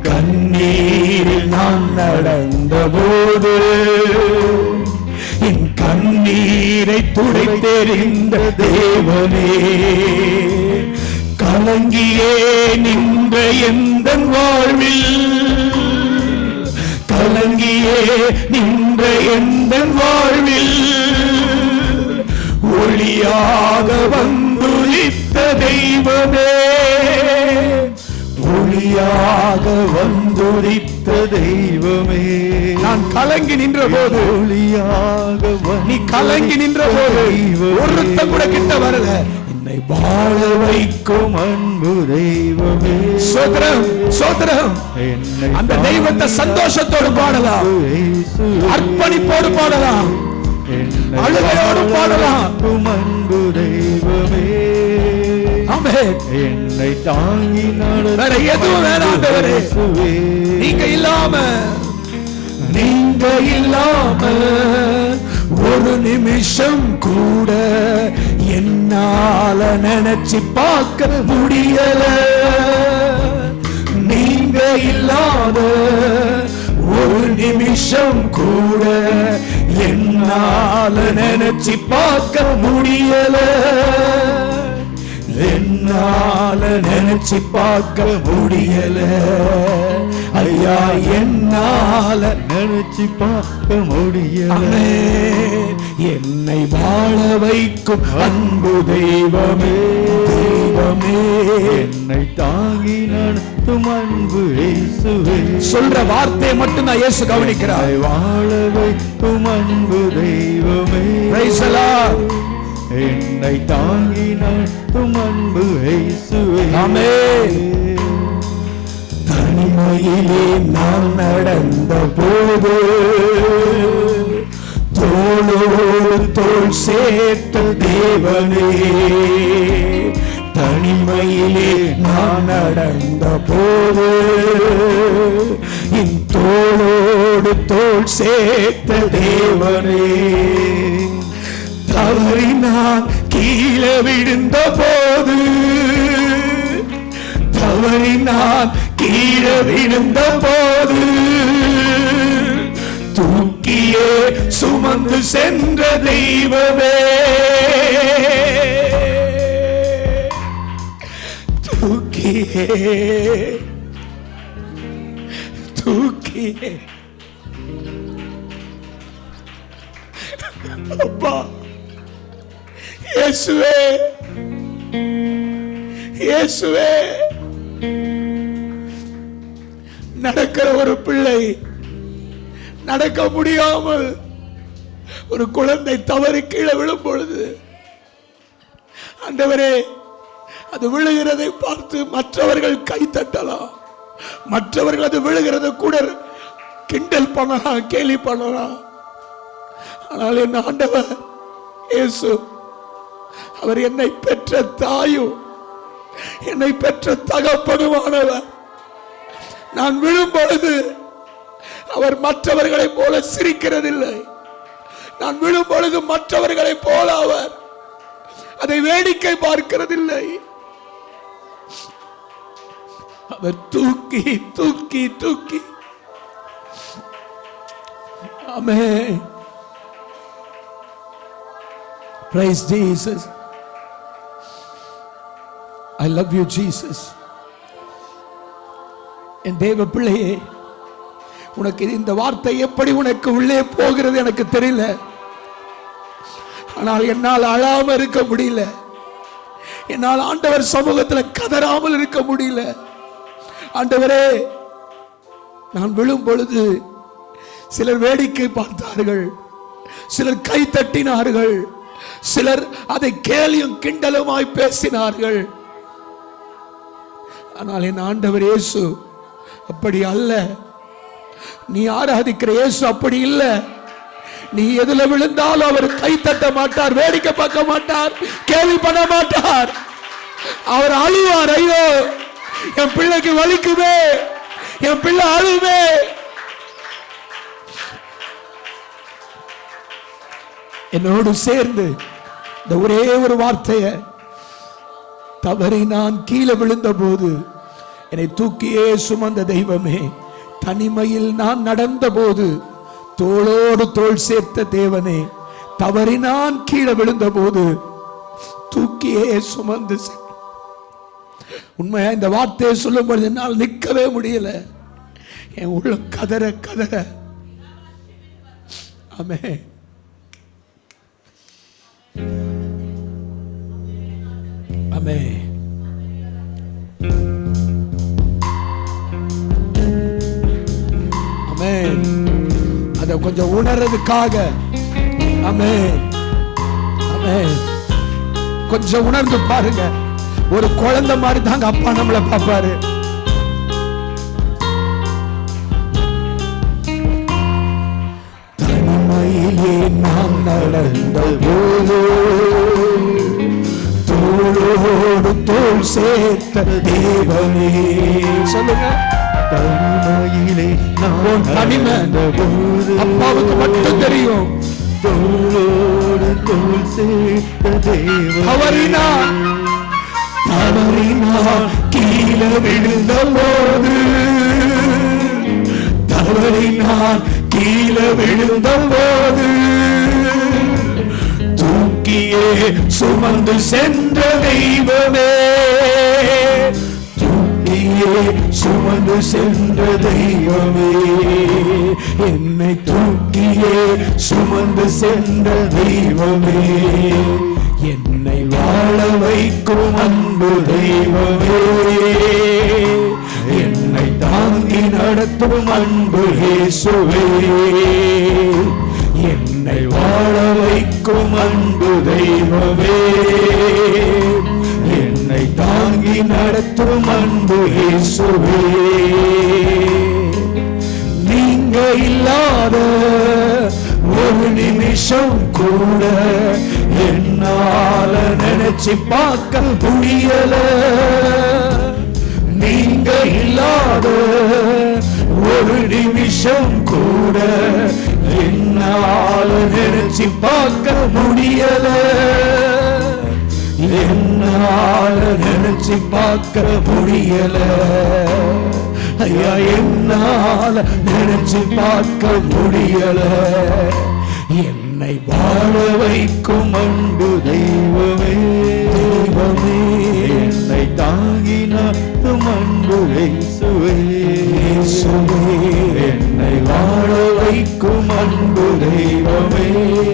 கண்ணீரில் நான் நடந்த போது, என் கண்ணீரை துடைத்தெறிந்த தேவனே, கலங்கியே நின்ற எந்த வாழ்வில், கலங்கியே நின்ற எந்த வாழ்வில் ஒளியாக வந்துதித்த தெய்வமே, ஒளியாக வந்துதித்த தெய்வமே. நான் கலங்கி நின்ற போது ஒளியாக, நீ கலங்கி நின்ற போது ஒருத்தன் கூட கிட்ட வரல. என்னை வாழ வைக்கும் அன்பு தெய்வமே. சோதரம் சோதரம், அந்த தெய்வத்தை சந்தோஷத்தோடு பாடலாம், அர்ப்பணிப்போடு பாடலாம், அழுகையோடு பாடலாம். அன்பு தெய்வமே, ஆமென். என்னை தாங்கி நடத்தும் வேற எதுவும் வேணாம் ஆண்டவரே. நீங்க இல்லாம ஒரு நிமிஷம் கூட என்னால நினைச்சு பார்க்க முடியல. நீங்க இல்லாத ஒரு நிமிஷம் கூட என்னால நினைச்சு பார்க்க முடியல. என்னால நினைச்சு பார்க்க முடியல ஐயா, என்னால நினைச்சு பார்க்க முடியல. என்னை வாழ வைக்கும் அன்பு தெய்வமே, தெய்வமே என்னை தாங்கி நடத்தும் அன்பு இயேசுவே. சொல்ற வார்த்தையை மட்டும் நான் இயேசு கவனிக்கிறார். வாழ வைக்கும் அன்பு தெய்வமே, பிரைஸ் தி லார்ட். என்னை தாங்கி நடத்தும் அன்பு இயேசுவே. ஆமென். தனிமையிலே நான் நடந்த போது தோளோடு தோள் சேர்த்த தேவனே. தனிமையிலே நான் நடந்த போது என் தோளோடு தோள் சேர்த்த தேவனே. தவறி நான் கீழே விழுந்த போது, தவறி நான் கீழே விழுந்த போது தூக்கியே சுமந்து சென்ற தெய்வமே. தூக்கியே தூக்கியே அப்பா இயேசுவே, இயேசுவே. நடக்கிற ஒரு பிள்ளை நடக்க முடியாமல் ஒரு குழந்தை தவறி கீழே விழும் பொழுது ஆண்டவரே, அது விழுகிறதை பார்த்து மற்றவர்கள் கை தட்டலாம், மற்றவர்கள் அது விழுகிறத கூட கிண்டல் பண்ணலாம், கேலி பண்ணலாம். ஆனால் என் ஆண்டவர் இயேசு, அவர் என்னை பெற்ற தாயும் என்னை பெற்ற தகப்பனுமானவர். நான் விழும் பொழுது அவர் மற்றவர்களை போல சிரிக்கிறதில்லை. நான் விழும் பொழுது மற்றவர்களை போல அவர் அதை வேடிக்கை பார்க்கிறதில்லை. அவர் தூக்கி தூக்கி தூக்கி. ஆமென். Praise Jesus. I love you Jesus. என் தேவ பிள்ளையே, உனக்கு இந்த வார்த்தை எப்படி உனக்கு உள்ளே போகிறது எனக்கு தெரியல. ஆனால் என்னால் அழாம இருக்க முடியல, என்னால் ஆண்டவர் சமூகத்தில் கதறாமல் இருக்க முடியல. ஆண்டவரே, நான் விழும் பொழுது சிலர் வேடிக்கை பார்த்தார்கள், சிலர் கை தட்டினார்கள், சிலர் அதை கேலியும் கிண்டலுமாய் பேசினார்கள். ஆனால் என் ஆண்டவர் இயேசு அப்படி அல்ல. நீ ஆராதிக்கிற இயேசு அப்படி இல்ல. நீ எதுல விழுந்தாலும் அவர் கை தட்ட மாட்டார், வேடிக்கை பார்க்க மாட்டார், கேள்வி பண்ண மாட்டார். அவர் அழுவார், ஐயோ என் பிள்ளைக்கு வலிக்குமே, என் பிள்ளை அழுவே. என்னோடு சேர்ந்து இந்த ஒரே ஒரு வார்த்தையை, தவறி நான் கீழே விழுந்த போது என்னை தூக்கியே சுமந்த தெய்வமே, தனிமையில் நான் நடந்த போது தோளோடு தோள் சேர்த்த தேவனே, தவறி நான் கீழே விழுந்த போது தூக்கியே சுமந்து. உண்மையா இந்த வார்த்தையை சொல்லும் பொழுது என்னால் நிற்கவே முடியல, என் உள்ள கதற கதற. ஆமென். ஆமென். ஆமென். அதை கொஞ்சம் உணர்றதுக்காக, ஆமென் ஆமென், கொஞ்சம் உணர்ந்து பாருங்க. ஒரு குழந்தை மாதிரி தாங்க அப்பா நம்மளை பார்ப்பாரு. தனிமையிலே நாம் நடந்த போது தோளோடு தோள் சேர்த்த தேவனே. சொல்லுங்க. தனிமையிலே நான் தனிமை அப்பாவுக்கு மட்டும் தெரியும். தோளோடு தோள் சேர்த்த தேவனே. தவறினார் கீழே விழுந்த போது, தவறினார் கீழே விழுந்த போது தூக்கியே சுமந்து சென்ற தெய்வமே, தூக்கியே சுமந்து சென்ற தெய்வமே, என்னை தூக்கியே சுமந்து சென்ற தெய்வமே, என்னை வாழ வைக்கும் அன்பு தெய்வமே, என்னை தாங்கி நடத்தும் அன்பு இயேசுவே, என்னை வாழ வைக்கும் அன்பு தெய்வமே, என்னை தாங்கி நடத்தும் அன்பு இயேசுவே. நீங்க இல்லாத ஒரு நிமிஷம் கூட என்னால நினைச்சு பார்க்க முடியல, நீங்க இல்லாத ஒரு நிமிஷம் கூட என்னால நினைச்சு பார்க்க முடியல, என்னால நினைச்சு பார்க்க முடியல, ஐயா என்னால நினைச்சு பார்க்க முடியல, என்னை வாழ வைக்கும் அன்பு தெய்வமே, தெய்வமே, என்னை தாங்கி நடத்தும் அன்பு இயேசுவே, இயேசுவே, என்னை வாழ வைக்கும் அன்பு தெய்வமே,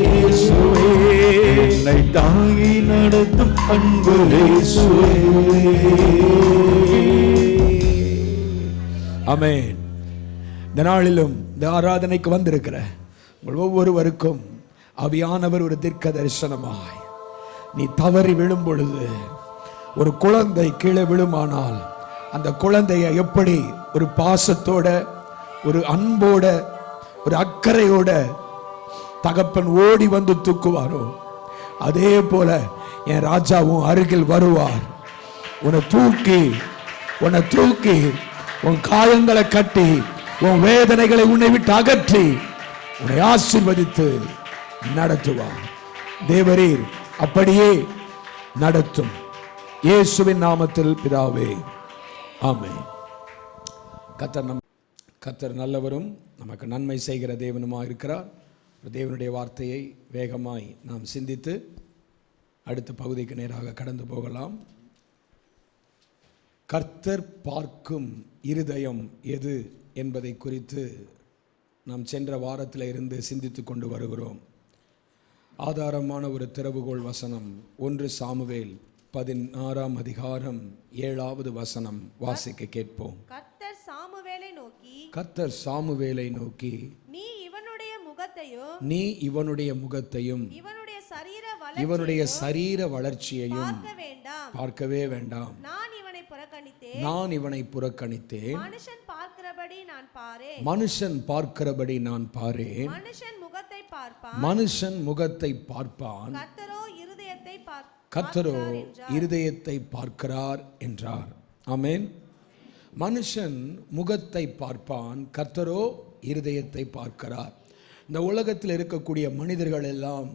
இயேசுவே, என்னை தாங்கி நடத்தும் அன்பு இயேசுவே. ஆமென். இந்த நாளிலும் இந்த ஆராதனைக்கு வந்திருக்கிற உங்கள் ஒவ்வொருவருக்கும் ஆவியானவர் ஒரு தீர்க்க தரிசனமாய், நீ தவறி விழும் பொழுது ஒரு குழந்தை கீழே விழுமானால் அந்த குழந்தையை எப்படி ஒரு பாசத்தோட, ஒரு அன்போட, ஒரு அக்கறையோட தகப்பன் ஓடி வந்து தூக்குவாரோ, அதே போல என் ராஜாவும் அருகில் வருவார். உன்னை தூக்கி உன் காயங்களை கட்டி உன் வேதனைகளை உன்னை விட்டு அகற்றி உன்னை ஆசீர்வதித்து நடத்துவார். தேவரீர் அப்படியே நடத்தும். இயேசுவின் நாமத்தில் பிதாவே, ஆமென். கர்த்தர் நல்லவரும் நமக்கு நன்மை செய்கிற தேவனுமாய் இருக்கிறார். தேவனுடைய வார்த்தையை வேகமாய் நாம் சிந்தித்து அடுத்த பகுதிக்கு நேராக கடந்து போகலாம். கர்த்தர் பார்க்கும் இருதயம் எது என்பதை குறித்து நாம் சென்ற வாரத்தில் இருந்து சிந்தித்து கொண்டு வருகிறோம். ஆதாரமான ஒரு திறவுகோள் வசனம் 1 சாமுவேல் 16 அதிகாரம் 7வது வசனம் வாசிக்க கேட்போம். கர்த்தர் சாமுவேலை நோக்கி நீ இவனுடைய முகத்தையும் இவனுடைய சரீர வளர்ச்சியையும் பார்க்கவே வேண்டாம். நான் இவனை புறக்கணித்தேன். மனுஷன் பார்க்கிறபடி நான் பாரேன். மனுஷன் முகத்தை பார்ப்பான், கர்த்தரோ இருதயத்தை பார்க்கிறார் என்றார். ஆமென். மனுஷன் முகத்தை பார்ப்பான், கர்த்தரோ இருதயத்தை பார்க்கிறார். இந்த உலகத்தில் இருக்கக்கூடிய மனிதர்கள் எல்லாம்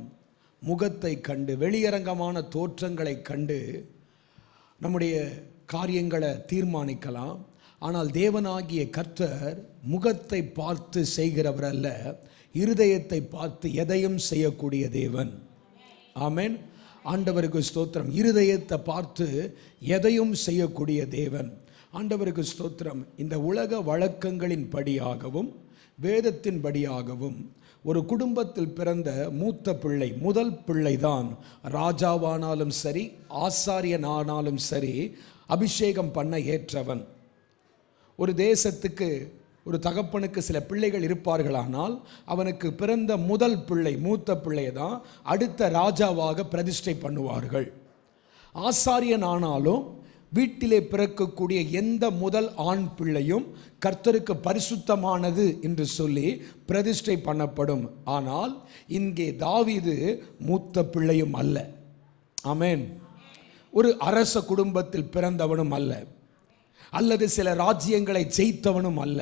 முகத்தை கண்டு, வெளியரங்கமான தோற்றங்களை கண்டு நம்முடைய காரியங்களை தீர்மானிக்கலாம். ஆனால் தேவனாகிய கர்த்தர் முகத்தை பார்த்து செய்கிறவர் அல்ல, இருதயத்தை பார்த்து எதையும் செய்யக்கூடிய தேவன். ஆமென். ஆண்டவருக்கு ஸ்தோத்திரம். இருதயத்தை பார்த்து எதையும் செய்யக்கூடிய தேவன். ஆண்டவருக்கு ஸ்தோத்திரம். இந்த உலக வழக்கங்களின் படியாகவும் வேதத்தின் படியாகவும் ஒரு குடும்பத்தில் பிறந்த மூத்த பிள்ளை, முதல் பிள்ளைதான் ராஜாவானாலும் சரி, ஆசாரியனானாலும் சரி, அபிஷேகம் பண்ண ஏற்றவன். ஒரு தேசத்துக்கு ஒரு தகப்பனுக்கு சில பிள்ளைகள் இருப்பார்களானால் அவனுக்கு பிறந்த முதல் பிள்ளை, மூத்த பிள்ளையை தான் அடுத்த ராஜாவாக பிரதிஷ்டை பண்ணுவார்கள். ஆசாரியன் ஆனாலும் வீட்டிலே பிறக்கக்கூடிய எந்த முதல் ஆண் பிள்ளையும் கர்த்தருக்கு பரிசுத்தமானது என்று சொல்லி பிரதிஷ்டை பண்ணப்படும். ஆனால் இங்கே தாவீது மூத்த பிள்ளையும் அல்ல. ஆமென். ஒரு அரச குடும்பத்தில் பிறந்தவனும் அல்ல, அல்லது சில ராஜ்யங்களை ஜெயித்தவனும் அல்ல.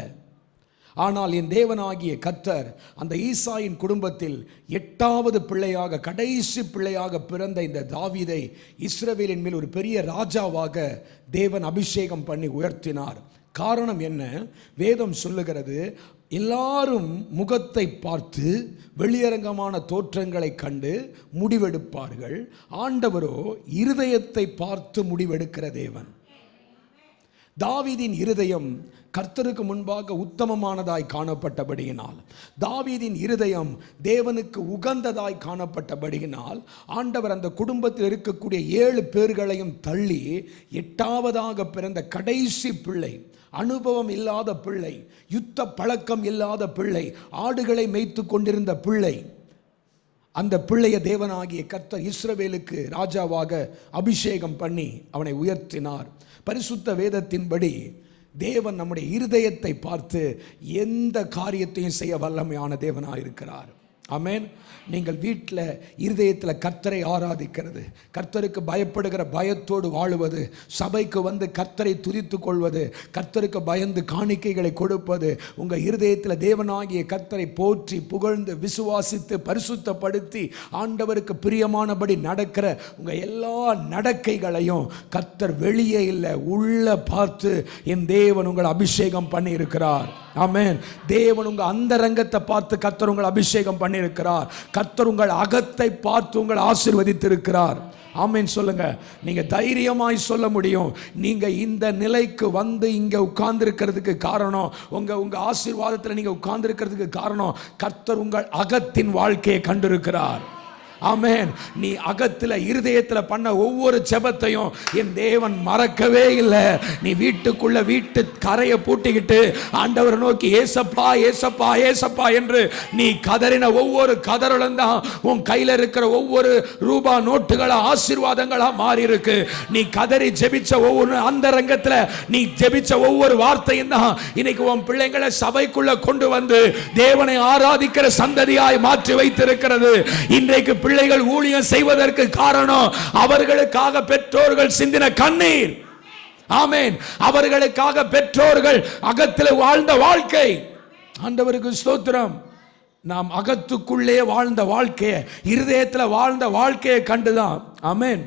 ஆனால் என் தேவனாகிய கர்த்தர் அந்த ஈசாயின் குடும்பத்தில் 8வது பிள்ளையாக, கடைசி பிள்ளையாக பிறந்த இந்த தாவீதை இஸ்ரவேலின் மேல் ஒரு பெரிய ராஜாவாக தேவன் அபிஷேகம் பண்ணி உயர்த்தினார். காரணம் என்ன? வேதம் சொல்லுகிறது, எல்லாரும் முகத்தை பார்த்து வெளியரங்கமான தோற்றங்களை கண்டு முடிவெடுப்பார்கள், ஆண்டவரோ இருதயத்தை பார்த்து முடிவெடுக்கிற தேவன். தாவீதின் இருதயம் கர்த்தருக்கு முன்பாக உத்தமமானதாய் காணப்பட்டபடியினால், தாவீதின் இருதயம் தேவனுக்கு உகந்ததாய் காணப்பட்டபடியினால், ஆண்டவர் அந்த குடும்பத்தில் இருக்கக்கூடிய 7 பேர்களையும் தள்ளி 8வதாக பிறந்த கடைசி பிள்ளை, அனுபவம் இல்லாத பிள்ளை, யுத்த பழக்கம் இல்லாத பிள்ளை, ஆடுகளை மேய்த்து கொண்டிருந்த பிள்ளை, அந்த பிள்ளைய தேவனாகிய கர்த்தர் இஸ்ரவேலுக்கு ராஜாவாக அபிஷேகம் பண்ணி அவனை உயர்த்தினார். பரிசுத்த வேதத்தின்படி தேவன் நம்முடைய இருதயத்தை பார்த்து எந்த காரியத்தையும் செய்ய வல்லமையான தேவனாக இருக்கிறார். ஆமென். நீங்கள் வீட்டில் இருதயத்தில் கர்த்தரை ஆராதிக்கிறது, கர்த்தருக்கு பயப்படுகிற பயத்தோடு வாழுவது, சபைக்கு வந்து கர்த்தரை துதித்து கொள்வது, கர்த்தருக்கு பயந்து காணிக்கைகளை கொடுப்பது, உங்கள் இருதயத்தில் தேவனாகிய கர்த்தரை போற்றி புகழ்ந்து விசுவாசித்து பரிசுத்தப்படுத்தி ஆண்டவருக்கு பிரியமானபடி நடக்கிற உங்கள் எல்லா நடக்கைகளையும் கர்த்தர் வெளியே இல்லை உள்ள பார்த்து என் தேவன் உங்களை அபிஷேகம் பண்ணி இருக்கிறார். ஆமென். தேவன் உங்கள் அந்தரங்கத்தை பார்த்து கர்த்தர் உங்களை அபிஷேகம் பண்ணியிருக்கிறார். கர்த்தர் உங்கள் அகத்தை பார்த்து உங்களை ஆசீர்வதித்திருக்கிறார். ஆமென் சொல்லுங்க. நீங்க தைரியமாய் சொல்ல முடியும், நீங்க இந்த நிலைக்கு வந்து இங்க உட்கார்ந்து இருக்கிறதுக்கு காரணம், உங்க ஆசீர்வாதத்தில் நீங்க உட்கார்ந்து இருக்கிறதுக்கு காரணம், கர்த்தர் உங்கள் அகத்தின் வாழ்க்கையை கண்டிருக்கிறார். ஆமென். நீ அகத்தில் இருதயத்தில் பண்ண ஒவ்வொரு ஜெபத்தையும் என் தேவன் மறக்கவே இல்லை. நீ வீட்டுக்குள்ள வீட்டு கரையை பூட்டிக்கிட்டு ஆண்டவரை நோக்கி ஏசப்பா ஏசப்பா ஏசப்பா என்று நீ கதறின ஒவ்வொரு கதறலும் தான் உன் கையில் இருக்கிற ஒவ்வொரு ரூபா நோட்டுகளா ஆசீர்வாதங்களா மாறி இருக்கு. நீ கதறி ஜெபிச்ச ஒவ்வொரு அந்த ரங்கத்தில் நீ ஜெபிச்ச ஒவ்வொரு வார்த்தையும் தான் இன்னைக்கு உன் பிள்ளைங்களை சபைக்குள்ள கொண்டு வந்து தேவனை ஆராதிக்கிற சந்ததியாய் மாற்றி வைத்திருக்கிறது. இன்றைக்கு பிள்ளைகள் ஊழியம் செய்வதற்கு காரணம் அவர்களுக்காக பெற்றோர்கள் சிந்தின கண்ணீர். ஆமென். அவர்களுக்காக பெற்றோர்கள் அகத்தில் வாழ்ந்த வாழ்க்கை. ஆண்டவருக்கு ஸ்தோத்திரம். நாம் அகத்துக்குள்ளே வாழ்ந்த வாழ்க்கையை, இருதயத்தில் வாழ்ந்த வாழ்க்கையை கண்டுதான். ஆமென்.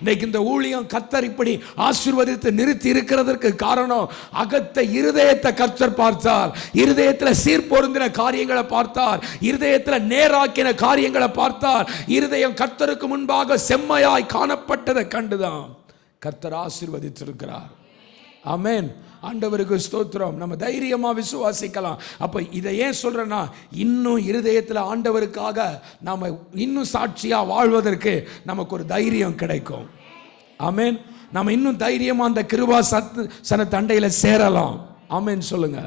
இன்னைக்கு இந்த ஊழியம் கர்த்தர் இப்படி ஆசீர்வதித்து நிறுத்தி இருக்கிறதற்கு காரணம், அகத்தை இருதயத்தை கர்த்தர் பார்த்தார், இருதயத்தில் சீர்பொருந்தின காரியங்களை பார்த்தார், இருதயத்தில் நேராக்கின காரியங்களை பார்த்தார். இருதயம் கர்த்தருக்கு முன்பாக செம்மையாய் காணப்பட்டதை கண்டுதான் கர்த்தர் ஆசீர்வதித்திருக்கிறார். ஆமென். ஆண்டவருக்கு ஸ்தோத்திரம். நம்ம தைரியமா விசுவாசிக்கலாம். அப்ப இதை ஏன் சொல்றேன்னா, இன்னும் இருதயத்தில் ஆண்டவருக்காக நாம இன்னும் சாட்சியா வாழ்வதற்கு நமக்கு ஒரு தைரியம் கிடைக்கும். ஆமென். நம்ம இன்னும் தைரியமா அந்த கிருபா சன தண்டையில சேரலாம். ஆமென் சொல்லுங்க.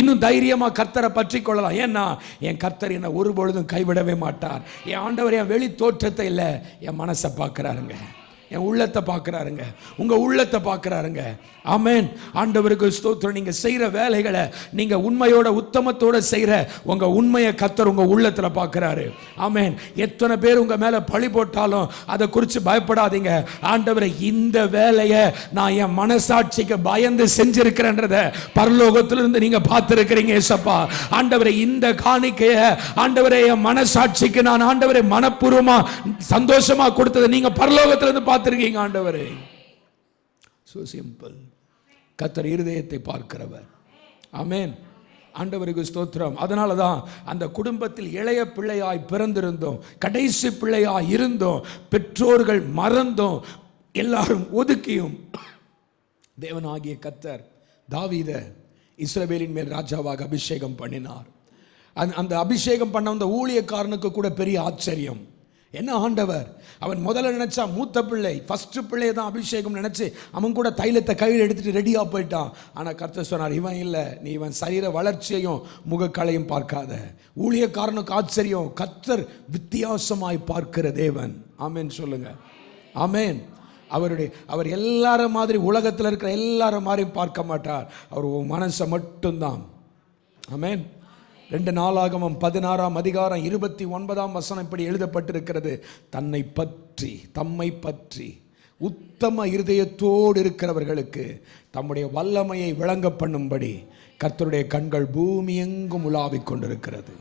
இன்னும் தைரியமா கர்த்தரை பற்றி கொள்ளலாம். ஏன்னா என் கர்த்தர் என்னை ஒரு பொழுதும் கைவிடவே மாட்டார். என் ஆண்டவர் என் வெளி தோற்றத்தை இல்லை, என் மனசை பார்க்கிறாருங்க, என் உள்ளத்தை பார்க்கிறாருங்க, உங்க உள்ளத்தை பார்க்கிறாருங்க. ஆமென். ஆண்டவருக்கு ஸ்தோத்திரம். நீங்க செய்யற வேலைகளை நீங்க உண்மையோட உத்தமத்தோட செய்யற உங்க உண்மையை கர்த்தர் உங்க உள்ளத்துல பார்க்கிறாரு. ஆமென். எத்தனை பேர் உங்க மேல பழி போட்டாலும் அதை குறித்து பயப்படாதீங்க. ஆண்டவரை இந்த வேலையை நான் என் மனசாட்சிக்கு பயந்து செஞ்சிருக்கிறேன்றத பரலோகத்திலிருந்து நீங்க பார்த்திருக்கிறீங்க. ஏசப்பா, ஆண்டவரை இந்த காணிக்கையை ஆண்டவரை என் மனசாட்சிக்கு நான் ஆண்டவரை மனப்பூர்வமா சந்தோஷமா கொடுத்ததை நீங்க பரலோகத்திலிருந்து பார்த்திருக்கீங்க. ஆண்டவரே, so simple. கர்த்தர் இருதயத்தை பார்க்கிறவர். ஆமென். ஆண்டவருக்கு ஸ்தோத்திரம். அதனால தான் அந்த குடும்பத்தில் இளைய பிள்ளையாய் பிறந்திருந்தோம், கடைசி பிள்ளையாய் இருந்தோம், பெற்றோர்கள் மறந்தோம், எல்லாரும் ஒதுக்கியும் தேவனாகிய கர்த்தர் தாவீதை இஸ்ரவேலின் மேல் ராஜாவாக அபிஷேகம் பண்ணினார். அந்த அபிஷேகம் பண்ண அந்த ஊழியக்காரனுக்கு கூட பெரிய ஆச்சரியம். என்ன ஆண்டவர், அவன் முதல்ல நினைச்சா மூத்த பிள்ளை, ஃபர்ஸ்ட் பிள்ளையை தான் அபிஷேகம் நினைச்சு அவன் கூட தைலத்தை கையில் எடுத்துட்டு ரெடியா போயிட்டான். ஆனால் கர்த்தர் சொன்னார், இவன் இல்லை, நீ இவன் சரீர வளர்ச்சியையும் முகக்களையும் பார்க்காத. ஊழியக்காரனுக்கு ஆச்சரியம், கர்த்தர் வித்தியாசமாய் பார்க்கிற தேவன். ஆமென் சொல்லுங்க. ஆமென். அவர் எல்லாரும் மாதிரி உலகத்தில் இருக்கிற எல்லாரும் மாதிரியும் பார்க்க மாட்டார். அவர் மனசை மட்டும்தான். ஆமென். 2 நாளாகமம் 16ஆம் அதிகாரம் 29ஆம் வசனம் இப்படி எழுதப்பட்டிருக்கிறது, தம்மை பற்றி உத்தம இருதயத்தோடு இருக்கிறவர்களுக்கு தம்முடைய வல்லமையை விளங்க பண்ணும்படி கர்த்தருடைய கண்கள் பூமி எங்கும் உலாவிக் கொண்டிருக்கிறது.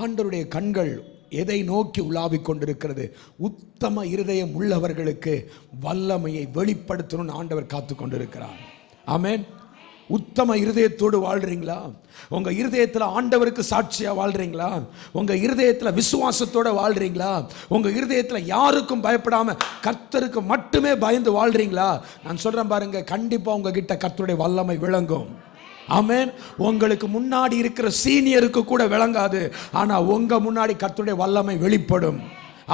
ஆண்டவருடைய கண்கள் எதை நோக்கி உலாவிக் கொண்டிருக்கிறது? உத்தம இருதயம் உள்ளவர்களுக்கு வல்லமையை வெளிப்படுத்தணும்னு ஆண்டவர் காத்து கொண்டிருக்கிறார். ஆமென். உத்தம இருதயத்தோடு வாழ்றீங்களா? உங்க இருதயத்தில் ஆண்டவருக்கு சாட்சியா வாழ்றீங்களா? உங்க இருதயத்தில் விசுவாசத்தோட வாழ்றீங்களா? உங்க இருதயத்தில் யாருக்கும் பயப்படாம கர்த்தருக்கு மட்டுமே பயந்து வாழ்றீங்களா? நான் சொல்றேன் பாருங்க, கண்டிப்பா உங்ககிட்ட கர்த்தருடைய வல்லமை விளங்கும். ஆமென். உங்களுக்கு முன்னாடி இருக்கிற சீனியருக்கு கூட விளங்காது, ஆனா உங்க முன்னாடி கர்த்தருடைய வல்லமை வெளிப்படும்.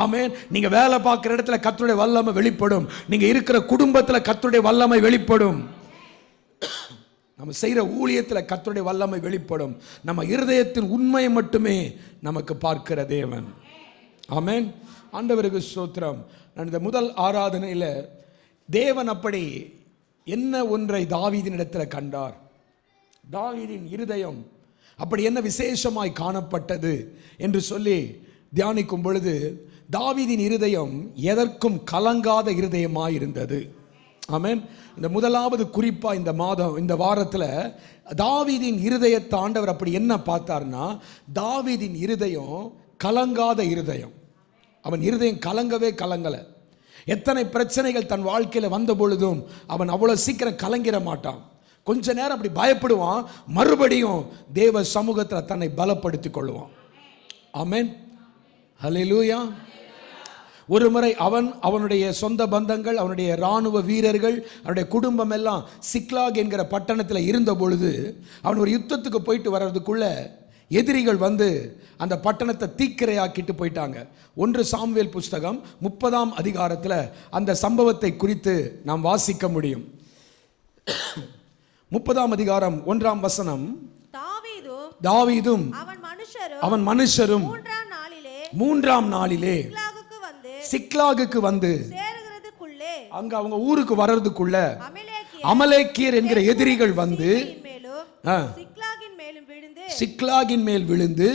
ஆமென். நீங்க வேலை பார்க்குற இடத்துல கர்த்தருடைய வல்லமை வெளிப்படும். நீங்க இருக்கிற குடும்பத்தில் கர்த்தருடைய வல்லமை வெளிப்படும். நம்ம செய்கிற ஊழியத்தில் கர்த்தருடைய வல்லமை வெளிப்படும். நம்ம இருதயத்தின் உண்மையை மட்டுமே நமக்கு பார்க்கிற தேவன். ஆமென். ஆண்டவருக்கு ஸ்தோத்திரம். நான் இந்த முதல் ஆராதனையில் தேவன் அப்படி என்ன ஒன்றை தாவீதின் இடத்துல கண்டார், தாவீதின் இருதயம் அப்படி என்ன விசேஷமாய் காணப்பட்டது என்று சொல்லி தியானிக்கும் பொழுது, தாவீதின் இருதயம் எதற்கும் கலங்காத இருதயமாய் இருந்தது. ஆமென். இந்த முதலாவது குறிப்பா இந்த மாதம் இந்த வாரத்தில் தாவீதின் இருதயத்தை ஆண்டவர் அப்படி என்ன பார்த்தார்னா, தாவீதின் இருதயம் கலங்காத இருதயம். அவன் இருதயம் கலங்கவே கலங்கலை. எத்தனை பிரச்சனைகள் தன் வாழ்க்கையில் வந்த பொழுதும் அவன் அவ்வளோ சீக்கிரம் கலங்கிட மாட்டான். கொஞ்ச நேரம் அப்படி பயப்படுவான், மறுபடியும் தேவ சமூகத்தில் தன்னை பலப்படுத்திக் கொள்வான். ஆமென். ஹல்லேலூயா. ஒரு முறை அவனுடைய சொந்த பந்தங்கள், அவனுடைய இராணுவ வீரர்கள், அவனுடைய குடும்பம் எல்லாம் சிக்லாக் என்கிற பட்டணத்தில் இருந்த பொழுது அவன் ஒரு யுத்தத்துக்கு போயிட்டு வர்றதுக்குள்ள எதிரிகள் வந்து அந்த பட்டணத்தை தீக்கிரையாக்கிட்டு போயிட்டாங்க. 1 சாமுவேல் புஸ்தகம் 30ஆம் அதிகாரத்தில் அந்த சம்பவத்தை குறித்து நாம் வாசிக்க முடியும். 30ஆம் அதிகாரம் 1ஆம் வசனம். தாவீதும் அவன் மனுஷரும் 3ஆம் நாளிலே சிக்லாகுக்கு வந்து அங்க அவங்க ஊருக்கு வர்றதுக்குள்ள அமலேக்கியர் என்கிற எதிரிகள் வந்து சிக்லாகின் மேல் விழுந்து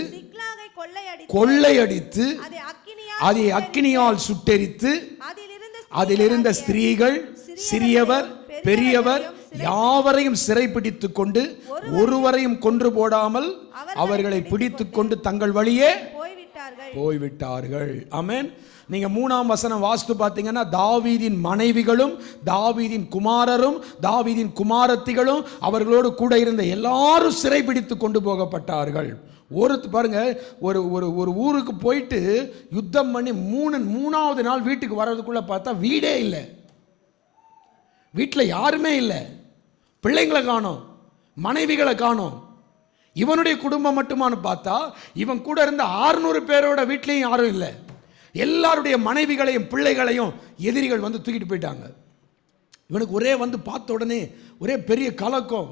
கொள்ளையடித்து அதை அக்கினியால் சுட்டெரித்து அதிலிருந்த ஸ்திரீகள், சிறியவர், பெரியவர் யாவரையும் சிறைப்பிடித்துக் கொண்டு ஒருவரையும் கொன்று போடாமல் அவர்களை பிடித்துக் கொண்டு தங்கள் வழியே போய்விட்டார்கள். ஆமென். நீங்க 3ஆம் வசனம் வாஸ்து பார்த்தீங்கன்னா, தாவீதின் மனைவிகளும் தாவீதின் குமாரரும் தாவீதின் குமாரத்திகளும் அவர்களோடு கூட இருந்த எல்லாரும் சிறைபிடித்து கொண்டு போகப்பட்டார்கள். பாருங்க, ஒரு ஊருக்கு போயிட்டு யுத்தம் பண்ணி 3ஆவது நாள் வீட்டுக்கு வர்றதுக்குள்ள பார்த்தா வீடே இல்லை, வீட்டில் யாருமே இல்லை, பிள்ளைங்களை காணோம், மனைவிகளை காணோம். இவனுடைய குடும்பம் மட்டுமானு பார்த்தா இவன் கூட இருந்த 600 பேரோட வீட்லையும் யாரும் இல்லை. எல்லாருடைய மனைவிகளையும் பிள்ளைகளையும் எதிரிகள் வந்து தூக்கிட்டு போயிட்டாங்க. இவனுக்கு ஒரே வந்து பார்த்த உடனே ஒரே பெரிய கலக்கம்.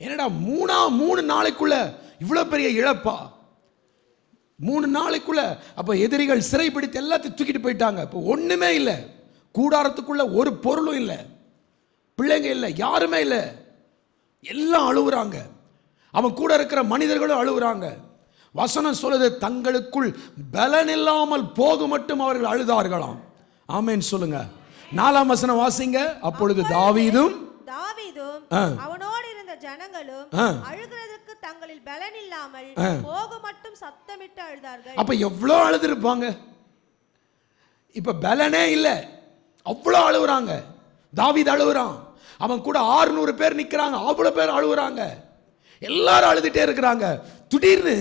என்னடா 3 நாளைக்குள்ள இவ்வளோ பெரிய இழப்பா? 3 நாளைக்குள்ள அப்போ எதிரிகள் சிறைப்பிடித்து எல்லாத்தையும் தூக்கிட்டு போயிட்டாங்க. இப்போ ஒன்றுமே இல்லை, கூடாரத்துக்குள்ள ஒரு பொருளும் இல்லை, பிள்ளைங்க இல்லை, யாருமே இல்லை. எல்லாம் அழுகுறாங்க. அவன் கூட இருக்கிற மனிதர்களும் அழுகுறாங்க. வசனம் சொல்லுது, தங்களுக்குள் பலன் இல்லாமல் போக மட்டும் அவர்கள் அழுதார்களாம். ஆமென் சொல்லுங்க. 4ஆம் வசனம் வாசிங்க. அப்பொழுது தாவீதும் அவனோடு இருந்த ஜனங்களும் அழுகிறதுக்கு தங்களில் பலன் இல்லாமல் போக மட்டும் சத்தமிட்டு அழுதார்கள். அப்ப எவ்வளவு அழுதுருப்பாங்க. இப்ப பலனே இல்லை, அவ்வளவு அழுகுறாங்க. தாவீது அழுகுறான், அவன் கூட 600 பேர் நிக்கிறாங்க, அவ்வளவு பேர் அழுகுறாங்க, எல்லாரும் அழுதுட்டே இருக்கிறாங்க. திடீர்னு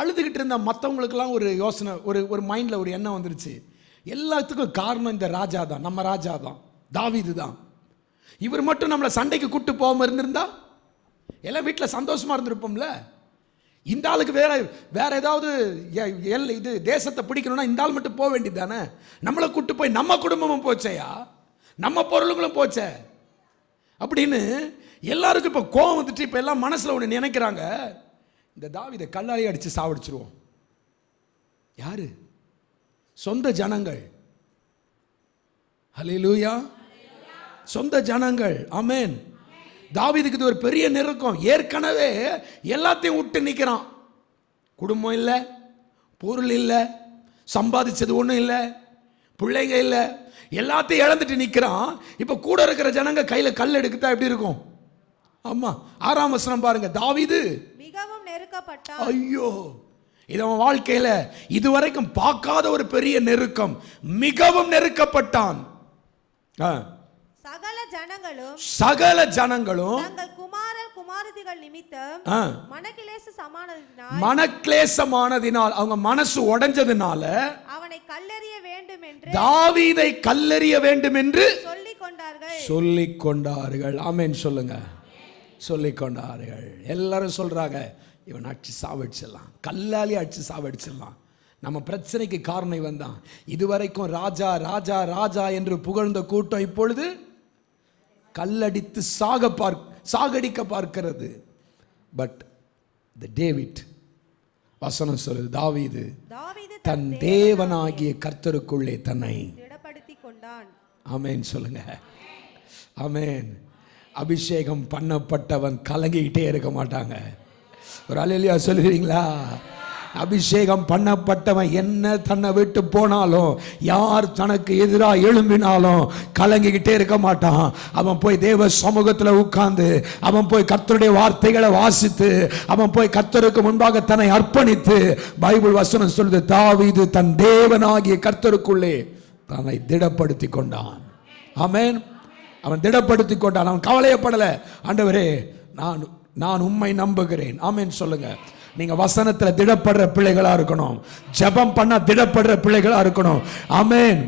அழுதுகிட்டு இருந்த மற்றவங்களுக்கெல்லாம் ஒரு யோசனை, ஒரு மைண்டில் ஒரு எண்ணம் வந்துருச்சு. எல்லாத்துக்கும் காரணம் இந்த ராஜா தான், நம்ம ராஜா தான், தாவீது தான். இவர் மட்டும் நம்மளை சண்டைக்கு கூட்டு போகாமல் இருந்திருந்தா எல்லாம் வீட்டில் சந்தோஷமா இருந்திருப்போம்ல. இந்த ஆளுக்கு வேற ஏதாவது இது தேசத்தை பிடிக்கணும்னா இந்த ஆள் மட்டும் போக வேண்டியது தானே. நம்மளை கூட்டு போய் நம்ம குடும்பமும் போச்சேயா, நம்ம பொருளுங்களும் போச்சே அப்படின்னு எல்லாருக்கும் இப்போ கோவம் வந்துட்டு இப்போ எல்லாம் மனசில் ஒன்று நினைக்கிறாங்க, இந்த தாவீதை கல்லாலே அடித்து சாவடிச்சிருவோம். யாரு? சொந்த ஜனங்கள். ஹல்லேலூயா. சொந்த ஜனங்கள். ஆமென். தாவீதுக்கு இது ஒரு பெரிய நெருக்கம். ஏற்கனவே எல்லாத்தையும் விட்டு நிற்கிறான். குடும்பம் இல்லை, பொருள் இல்லை, சம்பாதிச்சது ஒன்றும் இல்லை, பிள்ளைங்க இல்லை, எல்லாத்தையும் இழந்துட்டு நிற்கிறான். இப்போ கூட இருக்கிற ஜனங்க கையில் கல் எடுக்கத்தா எப்படி இருக்கும்? ஆமா, 6ஆம் வசனம் பாருங்க. தாவீது மிகவும் நெருக்கப்பட்டான். ஐயோ, இது அவன் வாழ்க்கையில இதுவரைக்கும் பார்க்காத ஒரு பெரிய நெருக்கம். மிகவும் நெருக்கப்பட்டான். சகல ஜனங்களும் தங்கள் குமாரர் குமாரத்திகள் நிமித்தம் மனக்லேசமானதினால் அவங்க மனசு உடைஞ்சதுனால அவனை கல்லெறிய வேண்டும் என்று, தாவீதை கல்லெறிய வேண்டும் என்று சொல்லிக் கொண்டார்கள். ஆமென் சொல்லுங்க. சொல்லிக் கொண்டார்கள். எல்லாரும் சொல்றாங்க, இவன் அடிச்சு சாவடிச்சிடலாம், கல்லாலே அடிச்சு சாவடிச்சிடலாம். நம்ம பிரச்சனைக்கு காரணம் இவன் தான். இதுவரைக்கும் ராஜா ராஜா ராஜா என்று புகழ்ந்த கூட்டம் இப்பொழுது கல்லடித்து சாகடிக்க பார்க்கிறது. பட் டேவிட் வசனம் சொல்லுது, தாவீது தன் தேவனாகிய கர்த்தருக்குள்ளே தன்னை திடப்படுத்திக் கொண்டான். ஆமென் சொல்லுங்க. ஆமென். அபிஷேகம் பண்ணப்பட்டவன் கலங்கிக்கிட்டே இருக்க மாட்டாங்க. ஒரு அல்லேலூயா சொல்லுவீங்களா? அபிஷேகம் பண்ணப்பட்டவன் என்ன தன்னை விட்டு போனாலும், யார் தனக்கு எதிராக எழும்பினாலும் கலங்கிக்கிட்டே இருக்க மாட்டான். அவன் போய் தேவ சமூகத்தில் உட்கார்ந்து, அவன் போய் கர்த்தருடைய வார்த்தைகளை வாசித்து, அவன் போய் கர்த்தருக்கு முன்பாக தன்னை அர்ப்பணித்து, பைபிள் வசனம் சொல்லுது, தாவீது தன் தேவனாகிய கர்த்தருக்குள்ளே தன்னை திடப்படுத்தி கொண்டான். ஆமென். அவன் திடப்படுத்தி கொண்டான். அவன் கவலையப்படலை. ஆண்டவரே, நான் உம்மை நம்புகிறேன். ஆமென் சொல்லுங்க. நீங்க வசனத்துல திடப்படுற பிள்ளைகளா இருக்கணும். ஜெபம் பண்ண திடப்படுற பிள்ளைகளா இருக்கணும். ஆமென்.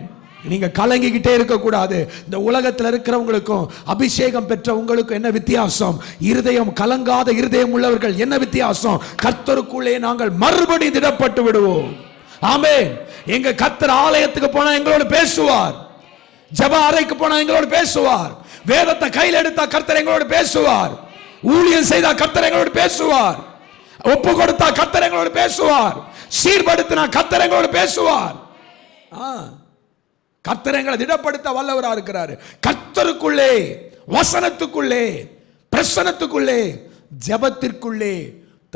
நீங்க கலங்கிக்கிட்டே இருக்க கூடாது. இந்த உலகத்தில் இருக்கிறவங்களுக்கும் அபிஷேகம் பெற்ற உங்களுக்கும் என்ன வித்தியாசம்? இருதயம் கலங்காத இருதயம் உள்ளவர்கள் என்ன வித்தியாசம்? கர்த்தருக்குள்ளே நாங்கள் மறுபடி திடப்பட்டு விடுவோம். ஆமென். எங்க கர்த்தர் ஆலயத்துக்கு போனா எங்களோடு பேசுவார், ஜெப அறைக்கு போனா எங்களோடு பேசுவார், வேதத்தை கையில் எடுத்தா கர்த்தர் எங்களோடு பேசுவார், ஊழியம் செய்தா கர்த்தர் எங்களோடு பேசுவார், ஒப்பு கொடுத்தா கர்த்தர் எங்களோடு பேசுவார், சீர்படுத்தினா கர்த்தர் எங்களோடு பேசுவார். கர்த்தர் எங்களை திடப்படுத்த வல்லவராக இருக்கிறார். கர்த்தருக்குள்ளே, வசனத்துக்குள்ளே, பிரசனத்துக்குள்ளே, ஜெபத்திற்குள்ளே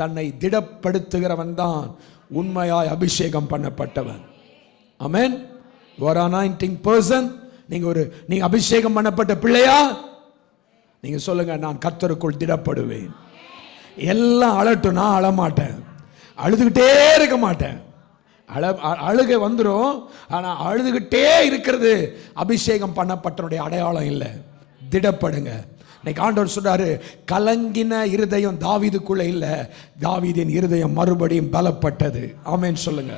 தன்னை திடப்படுத்துகிறவன் தான் உண்மையாய் அபிஷேகம் பண்ணப்பட்டவன். ஆமென். You are an anointing person. நீங்க அபிஷேகம் பண்ணப்பட்ட பிள்ளையா? நீங்க சொல்லுங்க, நான் கர்த்தருக்குள் திடப்படுவேன். எல்லாம் அழட்டும், நான் அழமாட்டேன், அழுதுகிட்டே இருக்க மாட்டேன். அழுகை வந்துடும், ஆனால் அழுதுகிட்டே இருக்கிறது அபிஷேகம் பண்ணப்பட்டனுடைய அடையாளம் இல்லை. திடப்படுங்க. இன்னைக்கு ஆண்டவர் சொல்றாரு, கலங்கின இருதயம் தாவீதுக்குள்ள இல்லை, தாவீதின் இருதயம் மறுபடியும் பலப்பட்டது. ஆமென் சொல்லுங்க.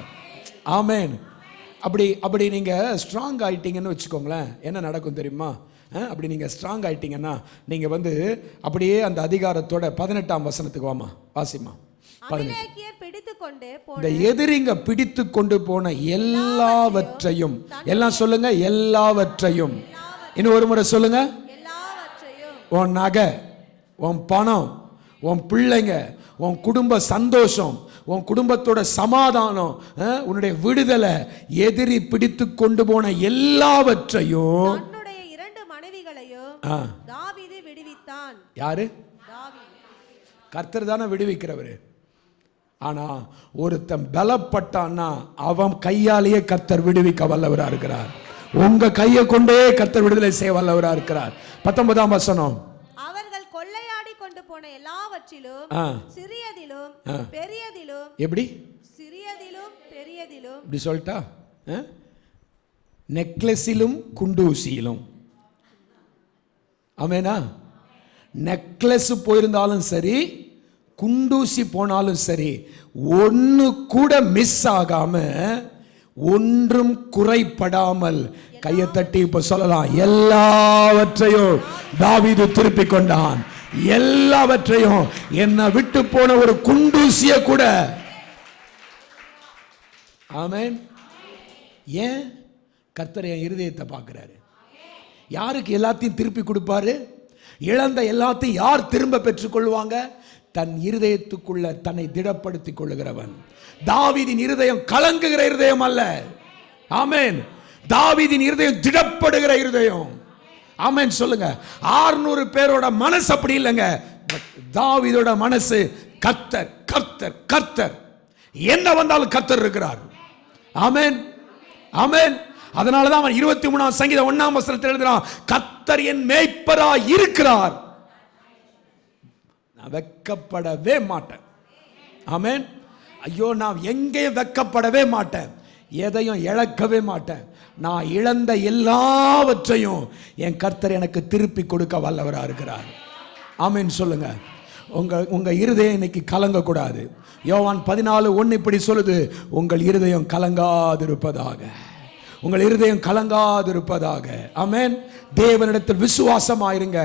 ஆமென். அப்படி நீங்கள் ஸ்ட்ராங் ஆகிட்டீங்கன்னு வச்சுக்கோங்களேன், என்ன நடக்கும் தெரியுமா? அப்படி நீங்கள் ஸ்ட்ராங் ஆகிட்டீங்கன்னா நீங்கள் அப்படியே அந்த அதிகாரத்தோட 18ஆம் வசனத்துக்கு வாமா, வாசிமா. இந்த எதிரிங்க பிடித்து கொண்டு போன எல்லாவற்றையும், எல்லாம் சொல்லுங்க, எல்லாவற்றையும். இன்னும் ஒரு முறை சொல்லுங்க. உன் நகை, உன் பணம், உன் பிள்ளைங்க, உன் குடும்ப சந்தோஷம், உன் குடும்பத்தோட சமாதானம், உன்னுடைய விடுதலை, எதிரி பிடித்து கொண்டு போன எல்லாவற்றையும் தன்னுடைய 2 மனைவிகளையும் தாவீது விடுவித்தான். யாரு? கர்த்தர் தானே விடுவிக்கிறவர். ஆனா ஒருத்தன் பலப்பட்டான்னா அவன் கையாலேயே கர்த்தர் விடுவிக்க வல்லவராக இருக்கிறார். உங்க கையை கொண்டே கர்த்தர் விடுதலை செய்ய வல்லவராக இருக்கிறார். 19ஆம் வசனம். அவர்கள் கொள்ளையாடி கொண்டு போன எல்லாவற்றிலும் சிறியதிலும் பெரியதிலும். எப்படி? சிறியதிலும் பெரியதிலும். இப்படி சொல்லிட்டா, நெக்லஸிலும் குண்டூசியிலும். ஆமெனா? நெக்லஸ் போயிருந்தாலும் சரி, குண்டூசி போனாலும் சரி, ஒன்று கூட மிஸ் ஆகாம, ஒன்றும் குறைப்படாமல், கையை தட்டி இப்ப சொல்லலாம், எல்லாவற்றையும் தாவீது திருப்பி கொண்டான். எல்லாவற்றையும், என்ன விட்டு போன ஒரு குண்டூசிய கூட. ஆமென். ஏன்? கர்த்தர் என் இருதயத்தை பார்க்கிறாரு. யாருக்கு எல்லாத்தையும் திருப்பி கொடுப்பாரு? இழந்த எல்லாத்தையும் யார் திரும்ப பெற்றுக் கொள்வாங்க? தன் இருதயத்துக்குள்ள தன்னை திடப்படுத்திக் கொள்ளுகிறவன். தாவீதின் இருதயம் கலங்குகிற இருதயம் அல்ல. ஆமென். தாவீதின் இருதயம் திடப்படுகிற இருதயம். ஆமென் சொல்லுங்க. 600 பேரோட மனசு அப்படி இல்லைங்க. தாவீதோட மனசு கர்த்தர் கர்த்தர் கர்த்தர், என்ன வந்தாலும் கர்த்தர் இருக்கிறார். ஆமென் ஆமென். அதனாலதான் அவன் 23ஆம் சங்கீதம் 1ஆம் வசனத்தில் எழுதுறான், கர்த்தர் என் மேய்ப்பராய் இருக்கிறார், நான் வெட்கப்படவே மாட்டேன். ஆமென். ஐயோ, நான் எங்கேயும் வெட்கப்படவே மாட்டேன், எதையும் இழக்கவே மாட்டேன். நான் இழந்த எல்லாவற்றையும் என் கர்த்தர் எனக்கு திருப்பி கொடுக்க வல்லவரா இருக்கிறார். ஆமென் சொல்லுங்க. உங்க இருதயம் இன்னைக்கு கலங்க கூடாது. யோவான் 14:1 இப்படி சொல்லுது, உங்கள் இருதயம் கலங்காதிருப்பதாக, உங்கள் இருதயம் கலங்காதிருப்பதாக. ஆமென். தேவனிடத்தில் விசுவாசமாயிருங்க,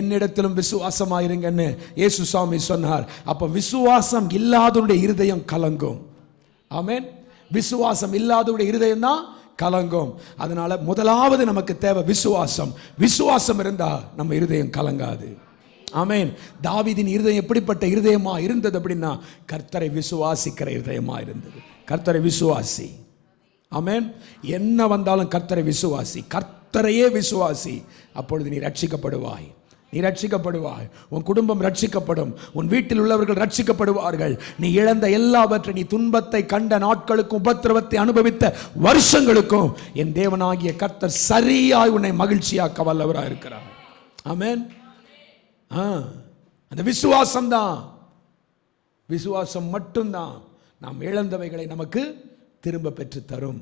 என்னிடத்திலும் விசுவாசமாயிருங்கன்னு இயேசு சாமி சொன்னார். அப்ப விசுவாசம் இல்லாதவருடைய இருதயம் கலங்கும். ஆமென். விசுவாசம் இல்லாதவருடைய இருதயம் தான் கலங்கும். அதனால முதலாவது நமக்கு தேவை விசுவாசம். விசுவாசம் இருந்தா நம்ம இருதயம் கலங்காது. ஆமென். தாவீதின் இருதயம் எப்படிப்பட்ட இருதயமா இருந்தது அப்படின்னா, கர்த்தரை விசுவாசிக்கிற இருதயமா இருந்தது. கர்த்தரை விசுவாசி. ஆமென். என்ன வந்தாலும் கர்த்தரை விசுவாசி, கர்த்தரையே விசுவாசி. அப்பொழுது நீ ரட்சிக்கப்படுவாய், நீ ரட்சிக்கப்படுவாய், உன் குடும்பம் ரட்சிக்கப்படும், உன் வீட்டில் உள்ளவர்கள் ரட்சிக்கப்படுவார்கள். நீ இழந்த எல்லாவற்றை, நீ துன்பத்தை கண்ட நாட்களுக்கும் உபத்திரவத்தை அனுபவித்த வருஷங்களுக்கும் என் தேவனாகிய கர்த்தர் சரியாய் உன்னை மகிழ்ச்சியாக்க வல்லவராக இருக்கிறார். ஆமென். அந்த விசுவாசம் தான், விசுவாசம் மட்டும்தான் நாம் இழந்தவைகளை நமக்கு திரும்ப பெற்று தரும்.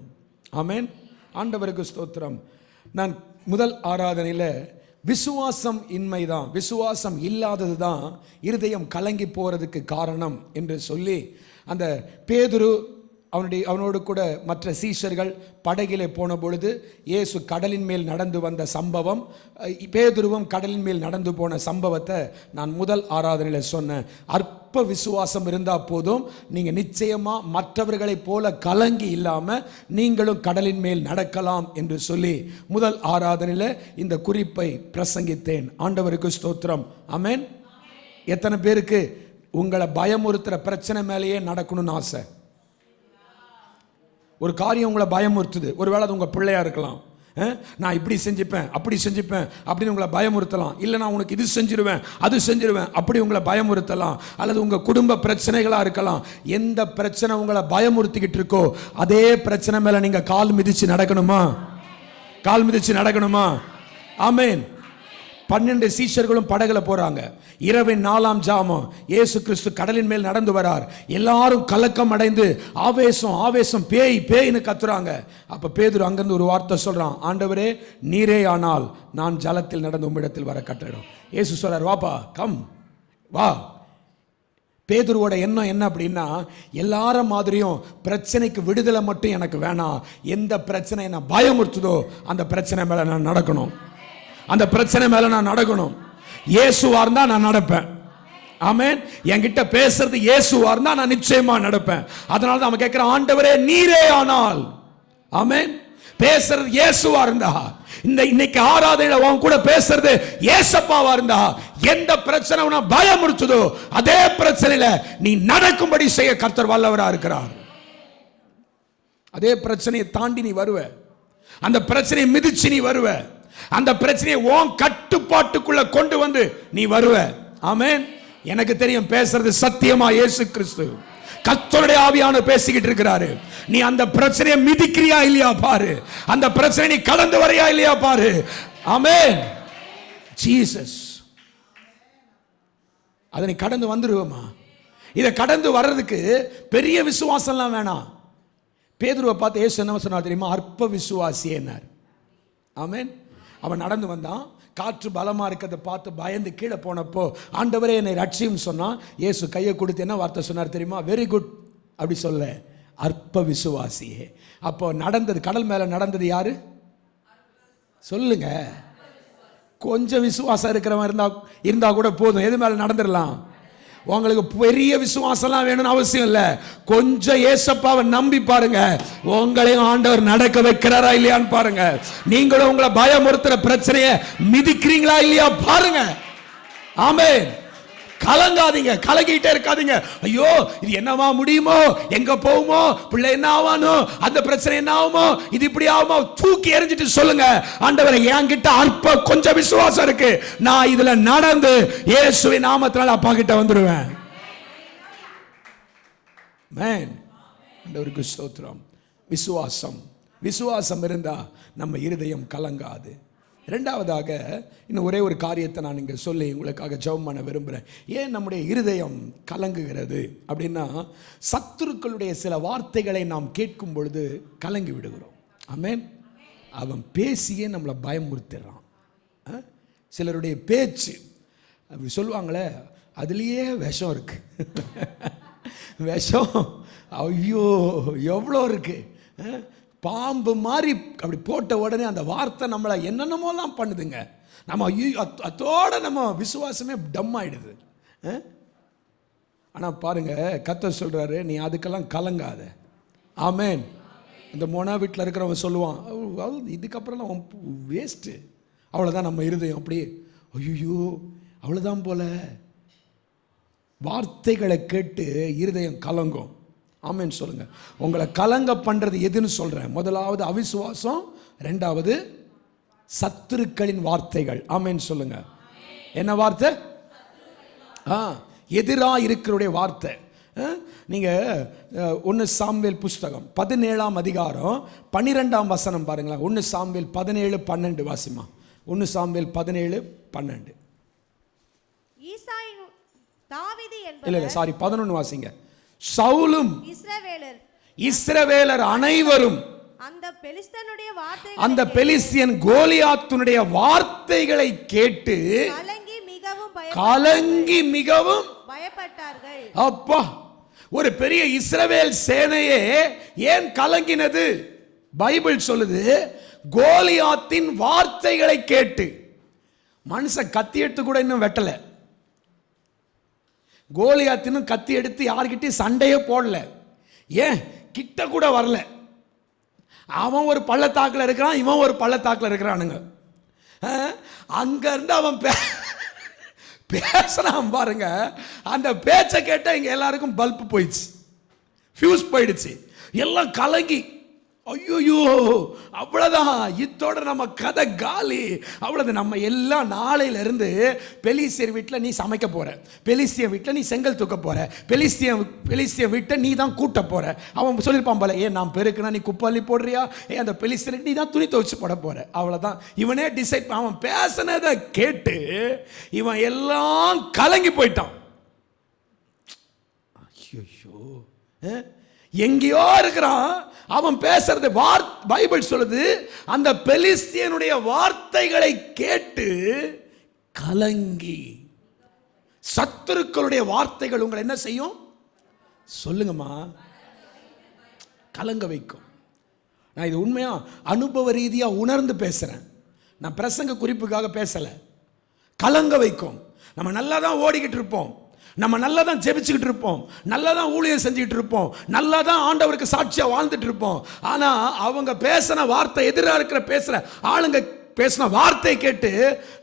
ஆமென். ஆண்டவருக்கு ஸ்தோத்திரம். நான் முதல் ஆராதனையில் விசுவாசம் இன்மைதான், விசுவாசம் இல்லாதது தான் இருதயம் கலங்கி போறதுக்கு காரணம் என்று சொல்லி, அந்த பேதுரு அவனோடு கூட மற்ற சீஷர்கள் படகிலே போன பொழுது இயேசு கடலின் மேல் நடந்து வந்த சம்பவம், பேதுருவும் கடலின் மேல் நடந்து போன சம்பவத்தை நான் முதல் ஆராதனையில் சொன்னேன். அற்ப விசுவாசம் இருந்தால் போதும், நீங்கள் நிச்சயமாக மற்றவர்களைப் போல கலங்கி இல்லாமல் நீங்களும் கடலின் மேல் நடக்கலாம் என்று சொல்லி முதல் ஆராதனையில் இந்த குறிப்பை பிரசங்கித்தேன். ஆண்டவருக்கு ஸ்தோத்திரம். ஆமென். எத்தனை பேருக்கு உங்களை பயமுறுத்துகிற பிரச்சனை மேலேயே நடக்கணும்னு ஆசை? ஒரு காரியம் உங்களை பயமுறுத்துது, ஒருவேளை அது உங்கள் பிள்ளையா இருக்கலாம். நான் இப்படி செஞ்சுப்பேன், அப்படி செஞ்சுப்பேன் அப்படின்னு உங்களை பயமுறுத்தலாம். இல்லை நான் உனக்கு இது செஞ்சிருவேன், அது செஞ்சிருவேன் அப்படி உங்களை பயமுறுத்தலாம். அல்லது உங்கள் குடும்ப பிரச்சனைகளாக இருக்கலாம். எந்த பிரச்சனை உங்களை பயமுறுத்திக்கிட்டு இருக்கோ அதே பிரச்சனை மேலே நீங்கள் கால் மிதிச்சு நடக்கணுமா? கால் மிதிச்சு நடக்கணுமா? ஆமென். 12 சீஷர்களும் படகுல போறாங்க. இரவின் 4ஆம் ஜாமம் இயேசு கிறிஸ்து கடலின் மேல் நடந்து வரார். எல்லாரும் கலக்கம் அடைந்து ஆவேசம் ஆவேசம் பேய் பேய்னு கத்துறாங்க. அப்ப பேதுரு அங்கிருந்து ஒரு வார்த்தை சொல்றான், ஆண்டவரே நீரே ஆனால் நான் ஜலத்தில் நடந்து உம்மிடத்தில் வர கட்டளையிடும். இயேசு சொல்றார், வாப்பா கம் வா. பேதுருவோட எண்ணம் என்ன அப்படின்னா, எல்லாரும் மாதிரியும் பிரச்சனைக்கு விடுதலை மட்டும் எனக்கு வேணாம், எந்த பிரச்சனை என்ன பயமுறுத்துதோ அந்த பிரச்சனை மேல நான் நடக்கணும், அந்த பிரச்சனை மேல நான் நடக்கணும். இயேசுவா இருந்தா நான் நடப்பேன். ஆமென். என்கிட்ட பேசுறது இயேசுவா இருந்தா நான் நிச்சயமா நடப்பேன். அதனால தான் அவன் கேட்கிறான், ஆண்டவரே நீரே ஆனால். ஆமென். பேசுறது இயேசுவா இருந்தா, இன்னைக்கு ஆராதனையில உன் கூட பேசுறது இயேசப்பாவா இருந்தா, எந்த பிரச்சனை உன்னை பயமுறுத்துதோ அதே பிரச்சனையில நீ நடக்கும்படி செய்ய கர்த்தர் வல்லவரா இருக்கிறார். அதே பிரச்சனையை தாண்டி நீ வருவ, அந்த பிரச்சனையை மிதிச்சு நீ வருவ, அந்த பிரச்சனையை உன் கட்டுப்பாட்டுக்குள்ள கொண்டு வந்து நீ வருவ. ஆமென். எனக்கு தெரியும் பேசுறது சத்தியமா இயேசு கிறிஸ்து கர்த்தருடைய ஆவியான பேசிக்கிட்டு இருக்கிறாரு. நீ அந்த பிரச்சனையை மிதிக்கிறியா இல்லையா பாரு, அந்த பிரச்சனை நீ கடந்து வரையா இல்லையா பாரு. ஆமென். ஜீசஸ் அதை நீ கடந்து வந்துருவோமா? இதை கடந்து வர்றதுக்கு பெரிய விசுவாசம்லாம் வேணாம். பேதுருவை பார்த்து இயேசு என்ன சொன்னார் தெரியுமா? அற்ப விசுவாசி என்னார். ஆமென். அவன் நடந்து வந்தான், காற்று பலமா இருக்கிறத பார்த்து பயந்து கீழே போனப்போ, ஆண்டவரே என்னை ரட்சியும் சொன்னான். இயேசு கையை கொடுத்து என்ன வார்த்தை சொன்னார் தெரியுமா? வெரி குட் அப்படி சொல்ல, அற்ப விசுவாசியே. அப்போ நடந்தது, கடல் மேல நடந்தது யாரு சொல்லுங்க? கொஞ்சம் விசுவாசம் இருக்கிறவன் இருந்தா கூட போதும், எது மேல நடந்துடலாம். உங்களுக்கு பெரிய விசுவாசம்லாம் வேணும்னு அவசியம் இல்லை. கொஞ்சம் ஏசப்பாவை நம்பி பாருங்க, உங்களையும் ஆண்டவர் நடக்க வைக்கிறாரா இல்லையான்னு பாருங்க. நீங்களும் உங்களை பயமுறுத்துற பிரச்சனையை மிதிக்கிறீங்களா இல்லையா பாருங்க. ஆமென். கலங்காதீங்க, கலங்கிட்டே இருக்காதீங்க. ஐயோ இது என்னவா முடியுமோ, எங்க போகுமோ, பிள்ளை என்ன ஆவானோ, அந்த பிரச்சனை என்ன ஆகுமோ, இது இப்படி ஆகுமோ, தூக்கி எறிஞ்சிட்டு சொல்லுங்க, ஆண்டவரே என்கிட்ட அற்ப கொஞ்சம் விசுவாசம் இருக்கு, நான் இதுல நடந்து இயேசுவின் நாமத்தினால அப்பா கிட்ட வந்துடுவேன். ஆமென். ஆண்டவருக்கு ஸ்தோத்திரம். விசுவாசம் விசுவாசம் இருந்தா நம்ம இருதயம் கலங்காது. இரண்டாவதாக இன்னும் ஒரே ஒரு காரியத்தை நான் இங்கே சொல்லி உங்களுக்காக ஜெபம் பண்ண விரும்புகிறேன். ஏன் நம்முடைய இருதயம் கலங்குகிறது அப்படின்னா, சத்துருக்களுடைய சில வார்த்தைகளை நாம் கேட்கும் பொழுது கலங்கி விடுகிறோம். ஆமென். அவன் பேசியே நம்மளை பயமுறுத்திடுறான். சிலருடைய பேச்சு அப்படி சொல்லுவாங்களே, அதுலேயே விஷம் இருக்கு. விஷம் ஐயோ எவ்வளோ இருக்கு. பாம்பு மாதிரி அப்படி போட்ட உடனே அந்த வார்த்தை நம்மளை என்னென்னமோலாம் பண்ணுதுங்க. நம்ம ஐயோ அதோட நம்ம விசுவாசமே டம் ஆயிடுது. ஆனால் பாருங்க, கர்த்தர் சொல்றாரு, நீ அதுக்கெல்லாம் கலங்காத. ஆமென். இந்த மோனா வீட்டில் இருக்கிறவன் சொல்லுவான், இதுக்கப்புறம் அவன் வேஸ்ட்டு, அவ்வளோதான். நம்ம இருதயம் அப்படியே ஐயோ அவ்வளோதான் போல. வார்த்தைகளை கேட்டு இருதயம் கலங்கும். ஆமென் சொல்லுங்க. உங்களை கலங்க பண்றது எதுன்னு சொல்றேன். முதலாவது அவிசுவாசம், இரண்டாவது சத்துருக்களின் வார்த்தைகள். ஆமென் சொல்லுங்க. என்ன வார்த்தை? எதிராக இருக்கிற வார்த்தை. நீங்க 1 சாமுவேல் புஸ்தகம் 17ஆம் அதிகாரம் 12ஆம் வசனம் பாருங்களேன். 1 சாமுவேல் 17:12 வாசிமா. 1 சாமுவேல் 17:12. இல்ல சாரி 11 வாசிங்க. சவுலும் இஸ்ரவேலர் அனைவரும் அந்த பெலிஸ்தியன் கோலியாத்துடைய வார்த்தைகளை கேட்டு கலங்கி மிகவும் பயப்பட்டார்கள். அப்பா, ஒரு பெரிய இஸ்ரவேல் சேனையே ஏன் கலங்கினது? பைபிள் சொல்லுது, கோலியாத்தின் வார்த்தைகளை கேட்டு. மனுஷன் கத்தி எடுத்து கூட இன்னும் வெட்டல. கோலியாத்தினும் கத்தி எடுத்து யார்கிட்டையும் சண்டையே போடல. ஏன் கிட்ட கூட வரல. அவன் ஒரு பள்ளத்தாக்கில் இருக்கிறான், இவன் ஒரு பள்ளத்தாக்கில் இருக்கிறானுங்க. அங்கிருந்து அவன் பேசுறான் பாருங்க. அந்த பேச்சை கேட்டால் இங்க எல்லாருக்கும் பல்ப் போயிடுச்சு, ஃபியூஸ் போயிடுச்சு, எல்லாம் கலங்கி ஐயோ அவ்வளோதான், இத்தோட நம்ம கதை காலி, அவ்வளோது. நம்ம எல்லாம் நாளையில இருந்து பெலிஸ்தியர் வீட்டில் நீ சமைக்க போற, பெலிஸ்தியர் வீட்டில் நீ செங்கல் தூக்க போற, பெலிஸ்தியர் வீட்டை நீ தான் கூட்ட போற. அவன் சொல்லியிருப்பான் போல, ஏன் நான் பெருக்குனா நீ குப்பள்ளி போடுறியா, ஏன் அந்த பெலிஸ்தியருக்கு நீ தான் துணி துவைச்சு போட போற. அவ்வளோதான். இவனே டிசைட். அவன் பேசினதை கேட்டு இவன் எல்லாம் கலங்கி போயிட்டான். ஐயோ, எங்கேயோ இருக்கிறான் அவன் பேசுறது. பைபிள் சொல்லுது, அந்த பெலிஸ்தியனுடைய வார்த்தைகளை கேட்டு கலங்கி. சத்துருக்களுடைய வார்த்தைகள் உங்களை என்ன செய்யும் சொல்லுங்கம்மா? கலங்க வைக்கும். நான் இது உண்மையா அனுபவ ரீதியா உணர்ந்து பேசுறேன். நான் பிரசங்க குறிப்புக்காக பேசல. கலங்க வைக்கும். நம்ம நல்லா தான் ஓடிக்கிட்டு இருப்போம், நம்ம நல்லா தான் ஜெபிச்சுக்கிட்டு இருப்போம், நல்லா தான் ஊழியம் செஞ்சுக்கிட்டு இருப்போம், நல்லா தான் ஆண்டவருக்கு சாட்சியா வாழ்ந்துட்டு இருப்போம். ஆனா அவங்க பேசின வார்த்தை, எதிராக இருக்கிற பேசுற ஆளுங்க பேசின வார்த்தை கேட்டு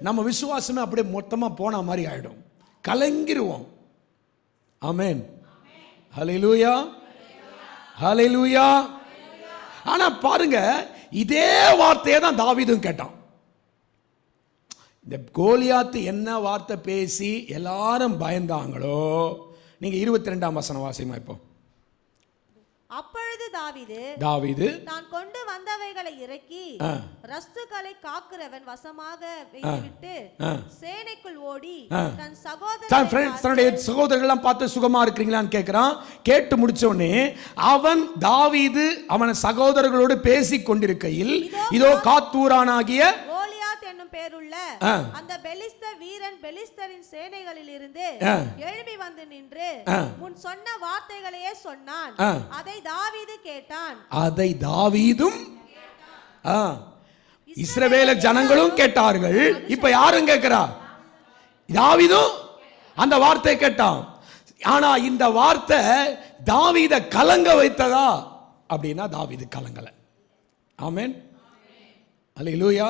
நம்ம விசுவாசமே அப்படியே மொத்தமா போன மாதிரி ஆயிடும். கலங்கிருவோம். ஆமென். ஹல்லேலூயா, ஹல்லேலூயா. ஆனா பாருங்க, இதே வார்த்தையை தான் தாவீதும் கேட்டான். இந்த கோலியாத்து என்ன வார்த்தை பேசி எல்லாரும் பயந்தாங்களோ, நீங்க 22ஆம் வசனம் வாசிமா. இப்போ அப்பொழுது தாவீது தான் கொண்டு வந்தவைகளை இறக்கி ரஸ்துகளை காக்கிறவன் வசமாக வைத்துவிட்டு சேனைக்குள் ஓடி தன்னுடைய சகோதரர்கள்லாம் பார்த்து சுகமா இருக்கிறீங்களான்னு கேட்கிறான். கேட்டு முடிச்ச உடனே அவன் தாவீது அவன் சகோதரர்களோடு பேசிக் கொண்டிருக்கையில், இதோ காத்தூரானாகிய பேருள்ள அந்த பெலிஸ்த வீரன் பெலிஸ்தரின் சேனைகளில் இருந்து எழும்பி வந்து நின்று முன் சொன்ன வார்த்தைகளையே சொன்னான். அதை தாவீது கேட்டான். அதை தாவீதும் இஸ்ரவேல ஜனங்களும் கேட்டார்கள். இப்ப யாரும் கேட்கிறா? தாவீதும் அந்த வார்த்தை கேட்டான். ஆனா இந்த வார்த்தை தாவீதை கலங்க வைத்ததா அப்படின்னா தாவீது கலங்கல. ஆமென். அல்லேலூயா,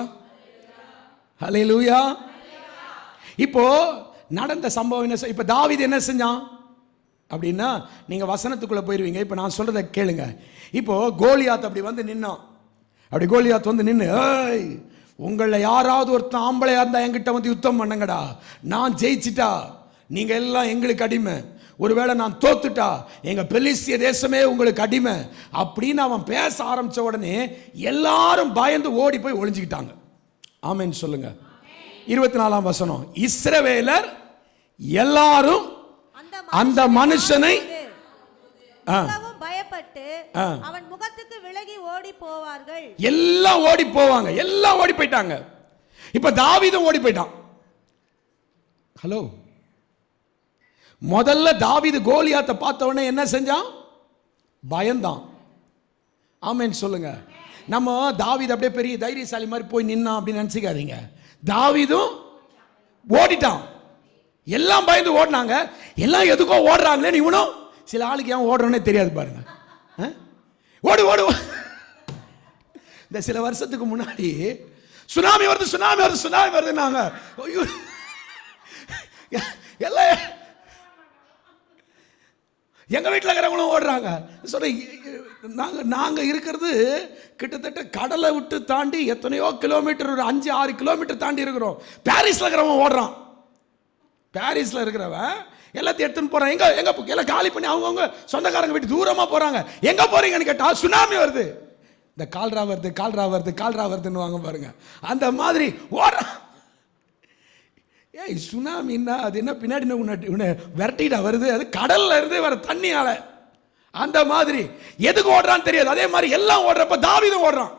ஹல்லேலூயா. இப்போ நடந்த சம்பவம் என்ன? இப்ப தாவீது என்ன செஞ்சான் அப்படின்னா, நீங்க வசனத்துக்குள்ள போயிருவீங்க. இப்ப நான் சொல்றதை கேளுங்க. இப்போ கோலியாத் அப்படி வந்து நின்னான். அப்படி கோலியாத் வந்து நின்று, ஏய், உங்கள யாராவது ஒருத்தன் ஆம்பளையா இருந்தா என்கிட்ட வந்து யுத்தம் பண்ணுங்கடா, நான் ஜெயிச்சிட்டா நீங்க எல்லாம் எங்களுக்கு அடிமை, ஒருவேளை நான் தோத்துட்டா எங்க பெலிஸ்திய தேசமே உங்களுக்கு அடிமை அப்படின்னு அவன் பேச ஆரம்பிச்ச உடனே எல்லாரும் பயந்து ஓடி போய் ஒளிஞ்சுக்கிட்டாங்க. ஆமென் சொல்லுங்க. 24ஆம் வசனம், இஸ்ரவேலர் எல்லாரும் அந்த மனுஷனை பயப்பட்டு அவன் முகத்துக்கு விலகி ஓடி போவார்கள். எல்லாம் ஓடி போவாங்க, எல்லாம் ஓடி போயிட்டாங்க. இப்ப தாவீதும் ஓடி போயிட்டான். ஹலோ, முதல்ல தாவீது கோலியாத்தை பார்த்த உடனே என்ன செஞ்சான்? பயந்தான். ஆமென் சொல்லுங்க. நம்ம தாவீது அப்படியே பெரிய தைரியசாலி மாதிரி போய் நின்னா அப்படின்னு நினைச்சுக்காதீங்க. தாவீதும் ஓடிட்டான். எல்லாம் பயந்து ஓடினாங்க. எல்லாம் எதுக்கோ ஓடுறாங்களே, இவனும் சில ஆளுக்கு ஏன் ஓடுறோன்னே தெரியாது பாருங்க. ஓடு ஓடு. இந்த சில வருஷத்துக்கு முன்னாடி சுனாமி வருது சுனாமி வருது சுனாமி வருதுன்னாங்க. எல்லாம் எங்க வீட்டில் இருக்கிறவங்களும் ஓடுறாங்க. நாங்க இருக்கிறது கிட்டத்தட்ட கடலை விட்டு தாண்டி எத்தனையோ கிலோமீட்டர், ஒரு 5-6 கிலோமீட்டர் தாண்டி இருக்கிறோம். பாரிஸ்ல இருக்கிறவன் ஓடுறான். பாரிஸ்ல இருக்கிறவன் எல்லாத்தையும் எடுத்துன்னு போறான். எங்க எங்க எல்லாம் காலி பண்ணி அவங்க சொந்தக்காரங்க வீட்டு தூரமா போறாங்க. எங்க போறீங்கன்னு கேட்டா சுனாமி வருது. இந்த கால்ரா வருது கால்ரா வருது கால்ரா வருதுன்னு வாங்க பாருங்க. அந்த மாதிரி ஓடுறான். ஏய், சுனாமின்னா அது என்ன பின்னாடி விரட்டிடா வருது, அது கடல்ல இருந்து வர தண்ணியால. அந்த மாதிரி எதுக்கு ஓடுறான்னு தெரியாது. அதே மாதிரி எல்லாம் ஓடுறப்ப தாவீதும் ஓடுறான்.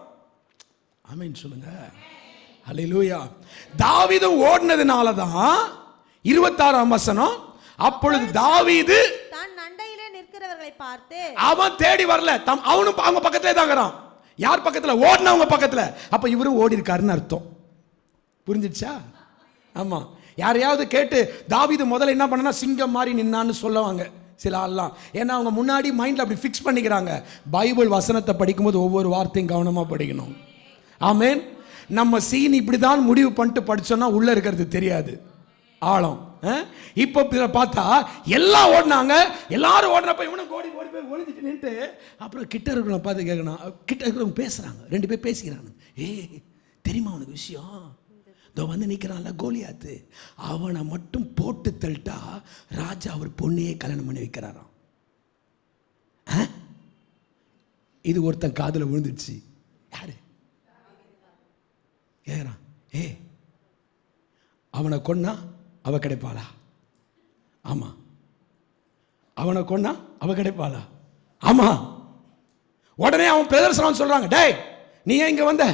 ஆமென் சொல்லுங்க. ஹல்லேலூயா. தாவீதும் ஓடுனதுனால தான் 26ஆம் வசனம், அப்பொழுது தாவீது தன் அண்டையிலே நிற்கிறவர்களை பார்த்து, அவன் தேடி வரல, அவனும் அவங்க பக்கத்திலே தான் இருக்கிறான். யார் பக்கத்துல? ஓடுனவங்க பக்கத்துல. அப்ப இவரும் ஓடி இருக்காருன்னு அர்த்தம். புரிஞ்சிடுச்சா? ஆமா. யாரையாவது கேட்டு தாவீது முதல்ல என்ன பண்ணனா சிங்கம் மாதிரி நின்னான்னு சொல்லுவாங்க சில ஆள்லாம். ஏன்னா அவங்க முன்னாடி மைண்ட்ல அப்படி ஃபிக்ஸ் பண்ணிக்கிறாங்க. பைபிள் வசனத்தை படிக்கும்போது ஒவ்வொரு வார்த்தையும் கவனமா படிக்கணும். ஆமென். நம்ம சீன் இப்படிதான் முடிவு பண்ணிட்டு படிச்சோம்னா உள்ள இருக்கிறது தெரியாது ஆழம். இப்போ பார்த்தா எல்லாம் ஓடினாங்க. எல்லாரும் ஓடுறப்ப இவனும் ஓடி ஓடி போய் ஒளிஞ்சிட்டு நின்று அப்புறம் கிட்ட இருக்கிறவங்க பார்த்து கேட்கணும். கிட்ட இருக்கிறவங்க பேசுறாங்க, 2 பேர் பேசிக்கிறாங்க. ஏய், தெரியுமா உனக்கு விஷயம்? இதோ வந்து நிற்கிறான்ல கோலியாத்து, அவனை மட்டும் போட்டு தள்ளிட்டா ராஜா அவர் பொண்ணையே கல்யாணம் பண்ணி வைக்கிறாராம். இது ஒருத்தன் காதுல விழுந்துச்சு. யாரு கேட்குறான்? ஏ, அவனை கொன்னா அவ கிடைப்பாளா? ஆமா. அவனை கொன்னா அவ கிடைப்பாளா? ஆமா. உடனே அவன் பிரதர்சனம் சொல்றாங்க, டேய் நீ ஏன் இங்க வந்த?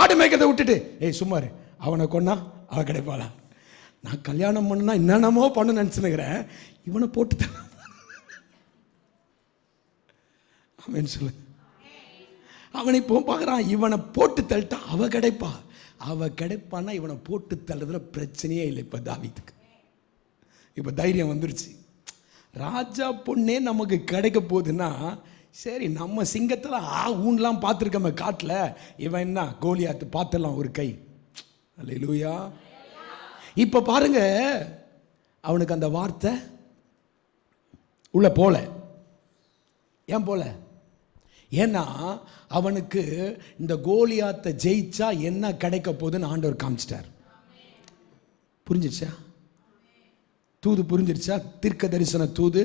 ஆடு மேய்க்கிறத விட்டுட்டு. ஏய் சும்மாரு, அவனை கொன்னா அவ கிடைப்பாளா? நான் கல்யாணம் பண்ணா என்னென்னமோ பண்ண நினைச்சுக்கிறேன், இவனை போட்டு அவன் சொல்லு. அவனை இப்போ பார்க்குறான், இவனை போட்டு தள்ளிட்டா அவ கிடைப்பா. அவ கிடைப்பான்னா இவனை போட்டு தள்ளுறதுல பிரச்சனையே இல்லை. இப்போ தாவீதுக்கு இப்போ தைரியம் வந்துருச்சு. ராஜா பொண்ணே நமக்கு கிடைக்க போகுதுன்னா சரி, நம்ம சிங்கத்தில் ஊன்லாம் பார்த்துருக்கோமே காட்டில், இவன் என்ன கோலியாத்து பார்த்துடலாம் ஒரு கை. அல்லேலூயா. இப்போ பாருங்க, அவனுக்கு அந்த வார்த்தை உள்ள போல. ஏன் போல? ஏன்னா அவனுக்கு இந்த கோலியாத்தை ஜெயிச்சா என்ன கிடைக்க போகுதுன்னு ஆண்டவர் காமிச்சிட்டார். புரிஞ்சிருச்சா? தூது புரிஞ்சிருச்சா? தீர்க்க தரிசன தூது.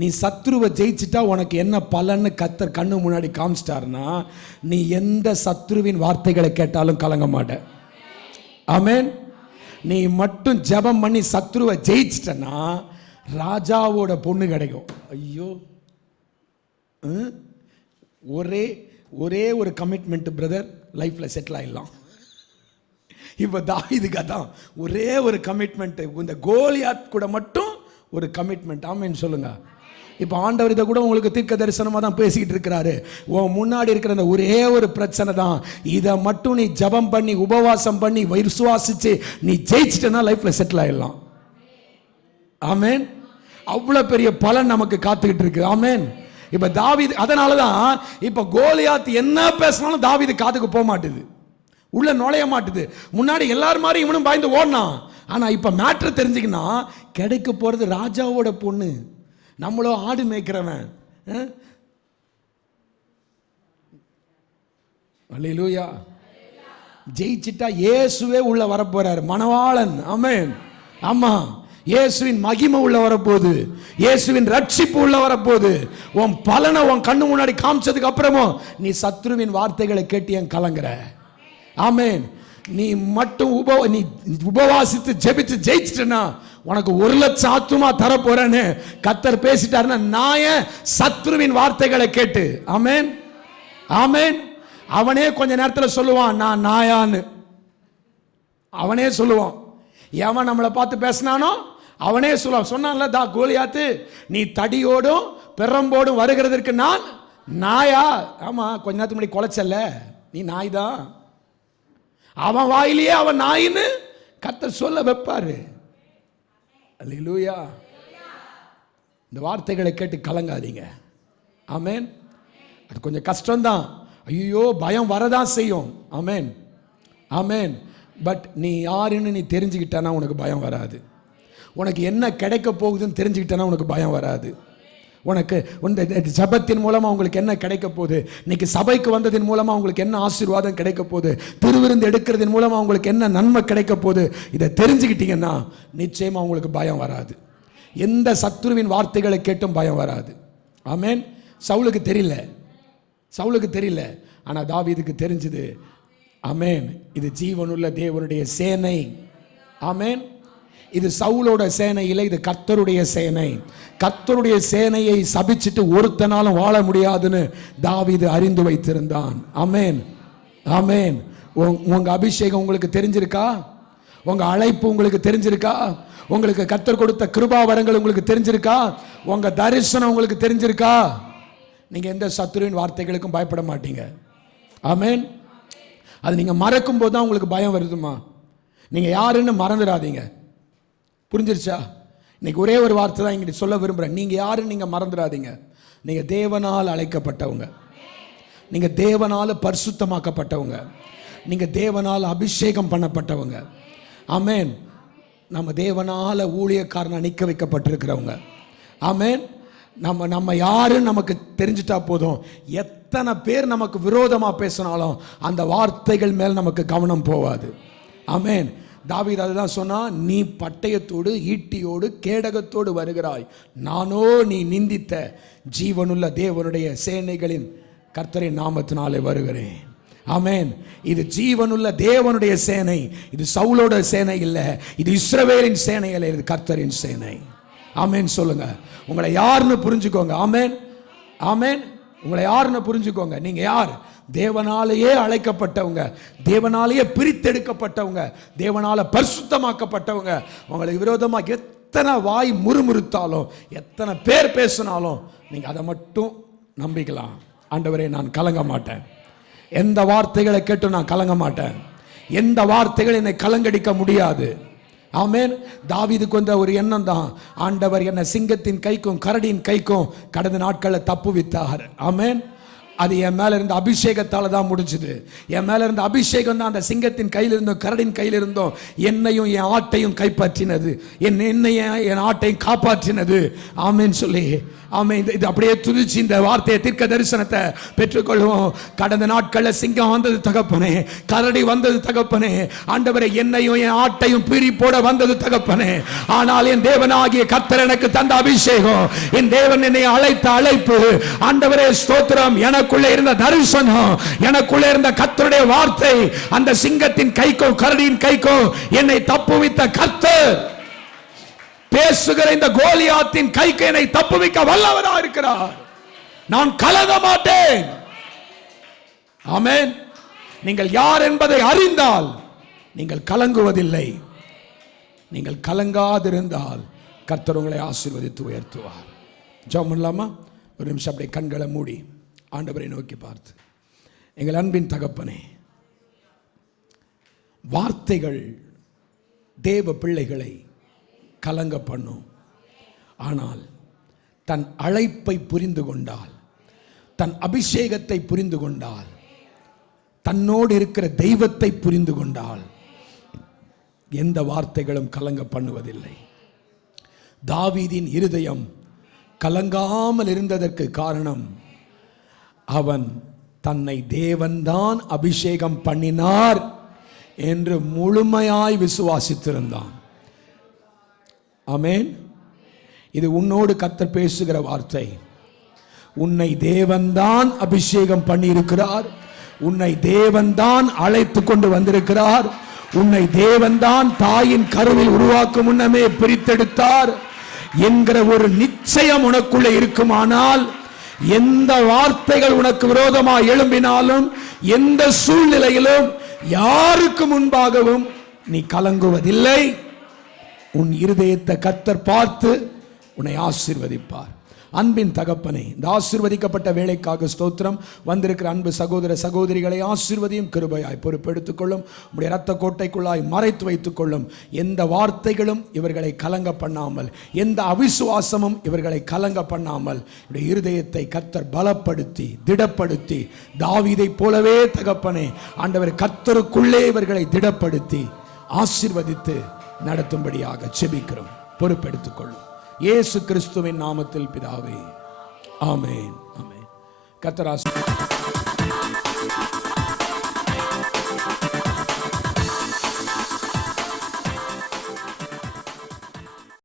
நீ சத்ருவை ஜெயிச்சிட்டா உனக்கு என்ன பலன்னு கர்த்தர் கண்ணு முன்னாடி காமிச்சிட்டாருன்னா, நீ எந்த சத்ருவின் வார்த்தைகளை கேட்டாலும் கலங்க மாட்ட. ஆமென். நீ மட்டும் ஜெபம் பண்ணி சத்ருவை ஜெயிச்சிட்டனா ராஜாவோட பொண்ணு கிடைக்கும். ஐயோ, ஒரே ஒரு கமிட்மெண்ட் பிரதர், லைஃப்ல செட்டில் ஆயிடலாம். இப்போ தாவீதுக்கு அதான் ஒரே ஒரு கமிட்மெண்ட், இந்த கோலியாத் கூட மட்டும் ஒரு கமிட்மெண்ட். ஆமென் சொல்லுங்க. இப்போ ஆண்டவர் இதை கூட உங்களுக்கு தீர்க்க தரிசனமாக தான் பேசிக்கிட்டு இருக்கிறாரு. உன் முன்னாடி இருக்கிற அந்த ஒரே ஒரு பிரச்சனை தான், இதை மட்டும் நீ ஜபம் பண்ணி உபவாசம் பண்ணி விசுவாசிச்சு நீ ஜெயிச்சிட்டனா லைஃப்ல செட்டில் ஆயிடலாம். ஆமென். அவ்வளோ பெரிய பலன் நமக்கு காத்துக்கிட்டு இருக்கு. ஆமென். இப்போ தாவீது, அதனால தான் இப்போ கோலியாத் என்ன பேசினாலும் தாவீது காதுக்கு போக மாட்டுது, உள்ள நுழைய மாட்டுது. முன்னாடி எல்லாரும் மாதிரி இவனும் பயந்து ஓடினான். ஆனால் இப்போ மேட்ரு தெரிஞ்சுக்கினா கிடைக்க போகிறது ராஜாவோட பொண்ணு, நம்மளோ ஆடு மேய்க்கிறவன். அல்லேலூயா. ஜெயிச்சிட்டா இயேசுவே உள்ள வரப்போறாரு, மணவாளன். ஆமென். ஆமா, இயேசுவின் மகிமை உள்ள வரப்போகுது, இயேசுவின் ரட்சிப்பு உள்ள வரப்போகுது. உன் பலனை உன் கண்ணு முன்னாடி காமிச்சதுக்கு அப்புறமும் நீ சத்ருவின் வார்த்தைகளை கேட்டு ஏன் கலங்குற? ஆமென். நீ மட்டும் நீ உபவாசித்து ஜெபித்து ஜெயிச்சிட்டனா உனக்கு 1,00,000 ஆத்துமா தரப்போறேன்னு கர்த்தர் பேசிட்டாருன்னா நான் ஏன் சத்ருவின் வார்த்தைகளை கேட்டு? ஆமென், ஆமென். அவனே கொஞ்ச நேரத்தில் சொல்லுவான் நான் நாயான்னு. அவனே சொல்லுவான். எவன் நம்மளை பார்த்து பேசினானோ அவனே சொல்லுவான். சொன்னான்ல கோலியாத்து, நீ தடியோடும் பெரம்போடும் வருகிறதற்கு நான் நாயா? ஆமா, கொஞ்ச நேரத்துக்கு முன்னாடி கொலைச்சல்ல, நீ நாய் தான். அவன் வாயிலேயே அவன் நாயின்னு கர்த்தர் சொல்ல வைப்பாரு. அல்லேலூயா. இந்த வார்த்தைகளை கேட்டு கலங்காதீங்க. ஆமென். அது கொஞ்சம் கஷ்டம்தான். ஐயோ பயம் வரதான் செய்யும். ஆமென், ஆமென். பட் நீ யாருன்னு நீ தெரிஞ்சுக்கிட்டனா உனக்கு பயம் வராது. உனக்கு என்ன கிடைக்க போகுதுன்னு தெரிஞ்சுக்கிட்டனா உனக்கு பயம் வராது. உனக்கு இந்த ஜபத்தின் மூலமாக உங்களுக்கு என்ன கிடைக்க போகுது, இன்னைக்கு சபைக்கு வந்ததின் மூலமாக உங்களுக்கு என்ன ஆசீர்வாதம் கிடைக்க போகுது, திருவிருந்து எடுக்கிறதின் மூலமாக உங்களுக்கு என்ன நன்மை கிடைக்க போகுது, இதை தெரிஞ்சுக்கிட்டீங்கன்னா நிச்சயமாக உங்களுக்கு பயம் வராது. எந்த சத்துருவின் வார்த்தைகளை கேட்டும் பயம் வராது. ஆமென். சவுலுக்கு தெரியல, சவுலுக்கு தெரியல, ஆனால் தாவீதுக்கு தெரிஞ்சது. ஆமென். இது ஜீவனுள்ள தேவனுடைய சேனை. ஆமென். இது சவுலோட சேனை இல்லை, இது கர்த்தருடைய சேனை. கர்த்தருடைய சேனையை சபிச்சிட்டு ஒருத்தனாலும் வாழ முடியாதுன்னு தாவீது அறிந்து வைத்திருந்தான். ஆமென், ஆமென். உங்க அபிஷேகம் உங்களுக்கு தெரிஞ்சிருக்கா? உங்க அழைப்பு உங்களுக்கு தெரிஞ்சிருக்கா? உங்களுக்கு கர்த்தர் கொடுத்த கிருபாவரங்கள் உங்களுக்கு தெரிஞ்சிருக்கா? உங்க தரிசனம் உங்களுக்கு தெரிஞ்சிருக்கா? நீங்க எந்த சத்துருவின் வார்த்தைகளுக்கும் பயப்பட மாட்டீங்க. ஆமென். அது நீங்க மறக்கும் போது தான் உங்களுக்கு பயம் வருதுமா. நீங்க யாருன்னு மறந்துடாதீங்க. புரிஞ்சிருச்சா? இன்னைக்கு ஒரே ஒரு வார்த்தை தான் இங்கே சொல்ல விரும்புகிறேன். நீங்கள் யாருன்னு நீங்கள் மறந்துடாதீங்க. நீங்கள் தேவனால் அழைக்கப்பட்டவங்க, நீங்கள் தேவனால் பரிசுத்தமாக்கப்பட்டவங்க, நீங்கள் தேவனால் அபிஷேகம் பண்ணப்பட்டவங்க. ஆமென். நம்ம தேவனால் ஊழியக்காரனை நிற்க வைக்கப்பட்டிருக்கிறவங்க. ஆமென். நம்ம யாருன்னு நமக்கு தெரிஞ்சிட்டா போதும். எத்தனை பேர் நமக்கு விரோதமாக பேசினாலும் அந்த வார்த்தைகள் மேல் நமக்கு கவனம் போவாது. ஆமென். தாவீது அதுதான் சொன்னா, நீ பட்டயத்தோடு ஈட்டியோடு கேடகத்தோடு வருகிறாய், நானோ நீ நிந்தித்த ஜீவனுள்ள தேவனுடைய சேனைகளின் கர்த்தரின் நாமத்தினாலே வருகிறேன். ஆமென். இது ஜீவனுள்ள தேவனுடைய சேனை. இது சவுலோட சேனை இல்லை, இது இஸ்ரவேலின் சேனை இல்லை, இது கர்த்தரின் சேனை. ஆமென். சொல்லுங்க, உங்களை யாருன்னு புரிஞ்சுக்கோங்க. ஆமென், ஆமென். உங்களை யாருன்னு புரிஞ்சுக்கோங்க. நீங்க யார்? தேவனாலேயே அழைக்கப்பட்டவங்க, தேவனாலேயே பிரித்தெடுக்கப்பட்டவங்க, தேவனால பரிசுத்தமாக்கப்பட்டவங்க. உங்களுக்கு விரோதமாக எத்தனை வாய் முறுமுறுத்தாலும், எத்தனை பேர் பேசினாலும் நீங்க அதை மட்டும் நம்பிக்கலாம். ஆண்டவரே, நான் கலங்க மாட்டேன். எந்த வார்த்தைகளை கேட்டு நான் கலங்க மாட்டேன். எந்த வார்த்தைகள் என்னை கலங்கடிக்க முடியாது. ஆமென். தாவீதுக்கு வந்த ஒரு எண்ணம் தான், ஆண்டவர் என்னை சிங்கத்தின் கைக்கும் கரடியின் கைக்கும் கடந்த நாட்களில் தப்புவித்தார். ஆமென். அது என் மேல இருந்த அபிஷேகத்தால தான் முடிஞ்சது. என் மேல இருந்த அபிஷேகம் தான் அந்த சிங்கத்தின் கையில் இருந்தோம் கரடின் கையில் இருந்தோம் என்னையும் என் ஆட்டையும் கைப்பற்றினது, என்னையும் என் ஆட்டையும் காப்பாற்றினது. ஆமென் சொல்லி ஆமென். இது அப்படியே துதிச்சு இந்த வார்த்தையை தீர்க்க தரிசனத்தை பெற்றுக்கொள்வோம். கடந்த நாட்களில் சிங்கம் வந்தது தகப்பனே, கரடி வந்தது தகப்பனே, ஆண்டவரை என்னையும் என் ஆட்டையும் பிரி போட வந்தது தகப்பனே. ஆனால் என் தேவனாகிய கர்த்தர் எனக்கு தந்த அபிஷேகம், என் தேவன் என்னை அழைத்த அழைப்பு, ஆண்டவரே ஸ்தோத்திரம். எனக்குள்ளே இருந்த தரிசனம், எனக்குள்ளே இருந்த கர்த்தருடைய வார்த்தை, அந்த சிங்கத்தின் கைக்கோ கரடியின் கைக்கோ என்னை தப்புவித்த கர்த்தர் பேசுகிற இந்த கோலியாத்தின் கைக்கு என்னை தப்புவிக்க வல்லவராக இருக்கிறார். நான் கலங்க மாட்டேன். ஆமென். நீங்கள் யார் என்பதை அறிந்தால் நீங்கள் கலங்குவதில்லை. நீங்கள் கலங்காதிருந்தால் கர்த்தர் உங்களை ஆசீர்வதித்து உயர்த்துவார். ஜெபம் பண்ணலாமா? ஒரு நிமிஷம் அப்படியே கண்களை மூடி ஆண்டவரை நோக்கி பார்த்து, எங்கள் அன்பின் தகப்பனே, வார்த்தைகள் தேவ பிள்ளைகளை கலங்க பண்ணும். ஆனால் தன் அழைப்பை புரிந்து கொண்டால், தன் அபிஷேகத்தை புரிந்து கொண்டால், தன்னோடு இருக்கிற தெய்வத்தை புரிந்து கொண்டால் எந்த வார்த்தைகளும் கலங்க பண்ணுவதில்லை. தாவீதின் இருதயம் கலங்காமல் இருந்ததற்கு காரணம், அவன் தன்னை தேவன்தான் அபிஷேகம் பண்ணினார் என்று முழுமையாய் விசுவாசித்திருந்தான். ஆமென். இது உன்னோடு கர்த்தர் பேசுகிற வார்த்தை. உன்னை தேவன்தான் அபிஷேகம் பண்ணி இருக்கிறார். உன்னை தேவன்தான் அழைத்து கொண்டு வந்திருக்கிறார். உன்னை தேவன்தான் தாயின் கருவில் உருவாக்கும் முன்னமே பிரித்தெடுத்தார் என்கிற ஒரு நிச்சயம் உனக்குள்ள இருக்குமானால், எந்த வார்த்தைகள் உனக்கு விரோதமாக எழும்பினாலும், எந்த சூழ்நிலையிலும், யாருக்கு முன்பாகவும் நீ கலங்குவதில்லை. உன் இருதயத்தை கர்த்தர் பார்த்து உன்னை ஆசீர்வதிப்பார். அன்பின் தகப்பனே, இந்த ஆசீர்வதிக்கப்பட்ட வேலைக்காக ஸ்தோத்திரம். வந்திருக்கிற அன்பு சகோதர சகோதரிகளை ஆசீர்வதியும் கிருபையாய் பொறுப்பெடுத்துக் கொள்ளும். உடைய இரத்த கோட்டைக்குள்ளாய் மறைத்து வைத்துக் கொள்ளும். எந்த வார்த்தைகளும் இவர்களை கலங்க பண்ணாமல், எந்த அவிசுவாசமும் இவர்களை கலங்க பண்ணாமல், இவருடைய இருதயத்தை கர்த்தர் பலப்படுத்தி திடப்படுத்தி, தாவீதை போலவே தகப்பனே ஆண்டவர் கர்த்தருக்குள்ளே இவர்களை திடப்படுத்தி ஆசீர்வதித்து நடத்தும்படியாக செபிக்கிறோம். பொறுப்பெடுத்துக் கொள்ளும் இயேசு கிறிஸ்துவின் நாமத்தில் பிதாவே, ஆமென். ஆமென். கர்த்தர் ஆசீர்வதிப்பார்.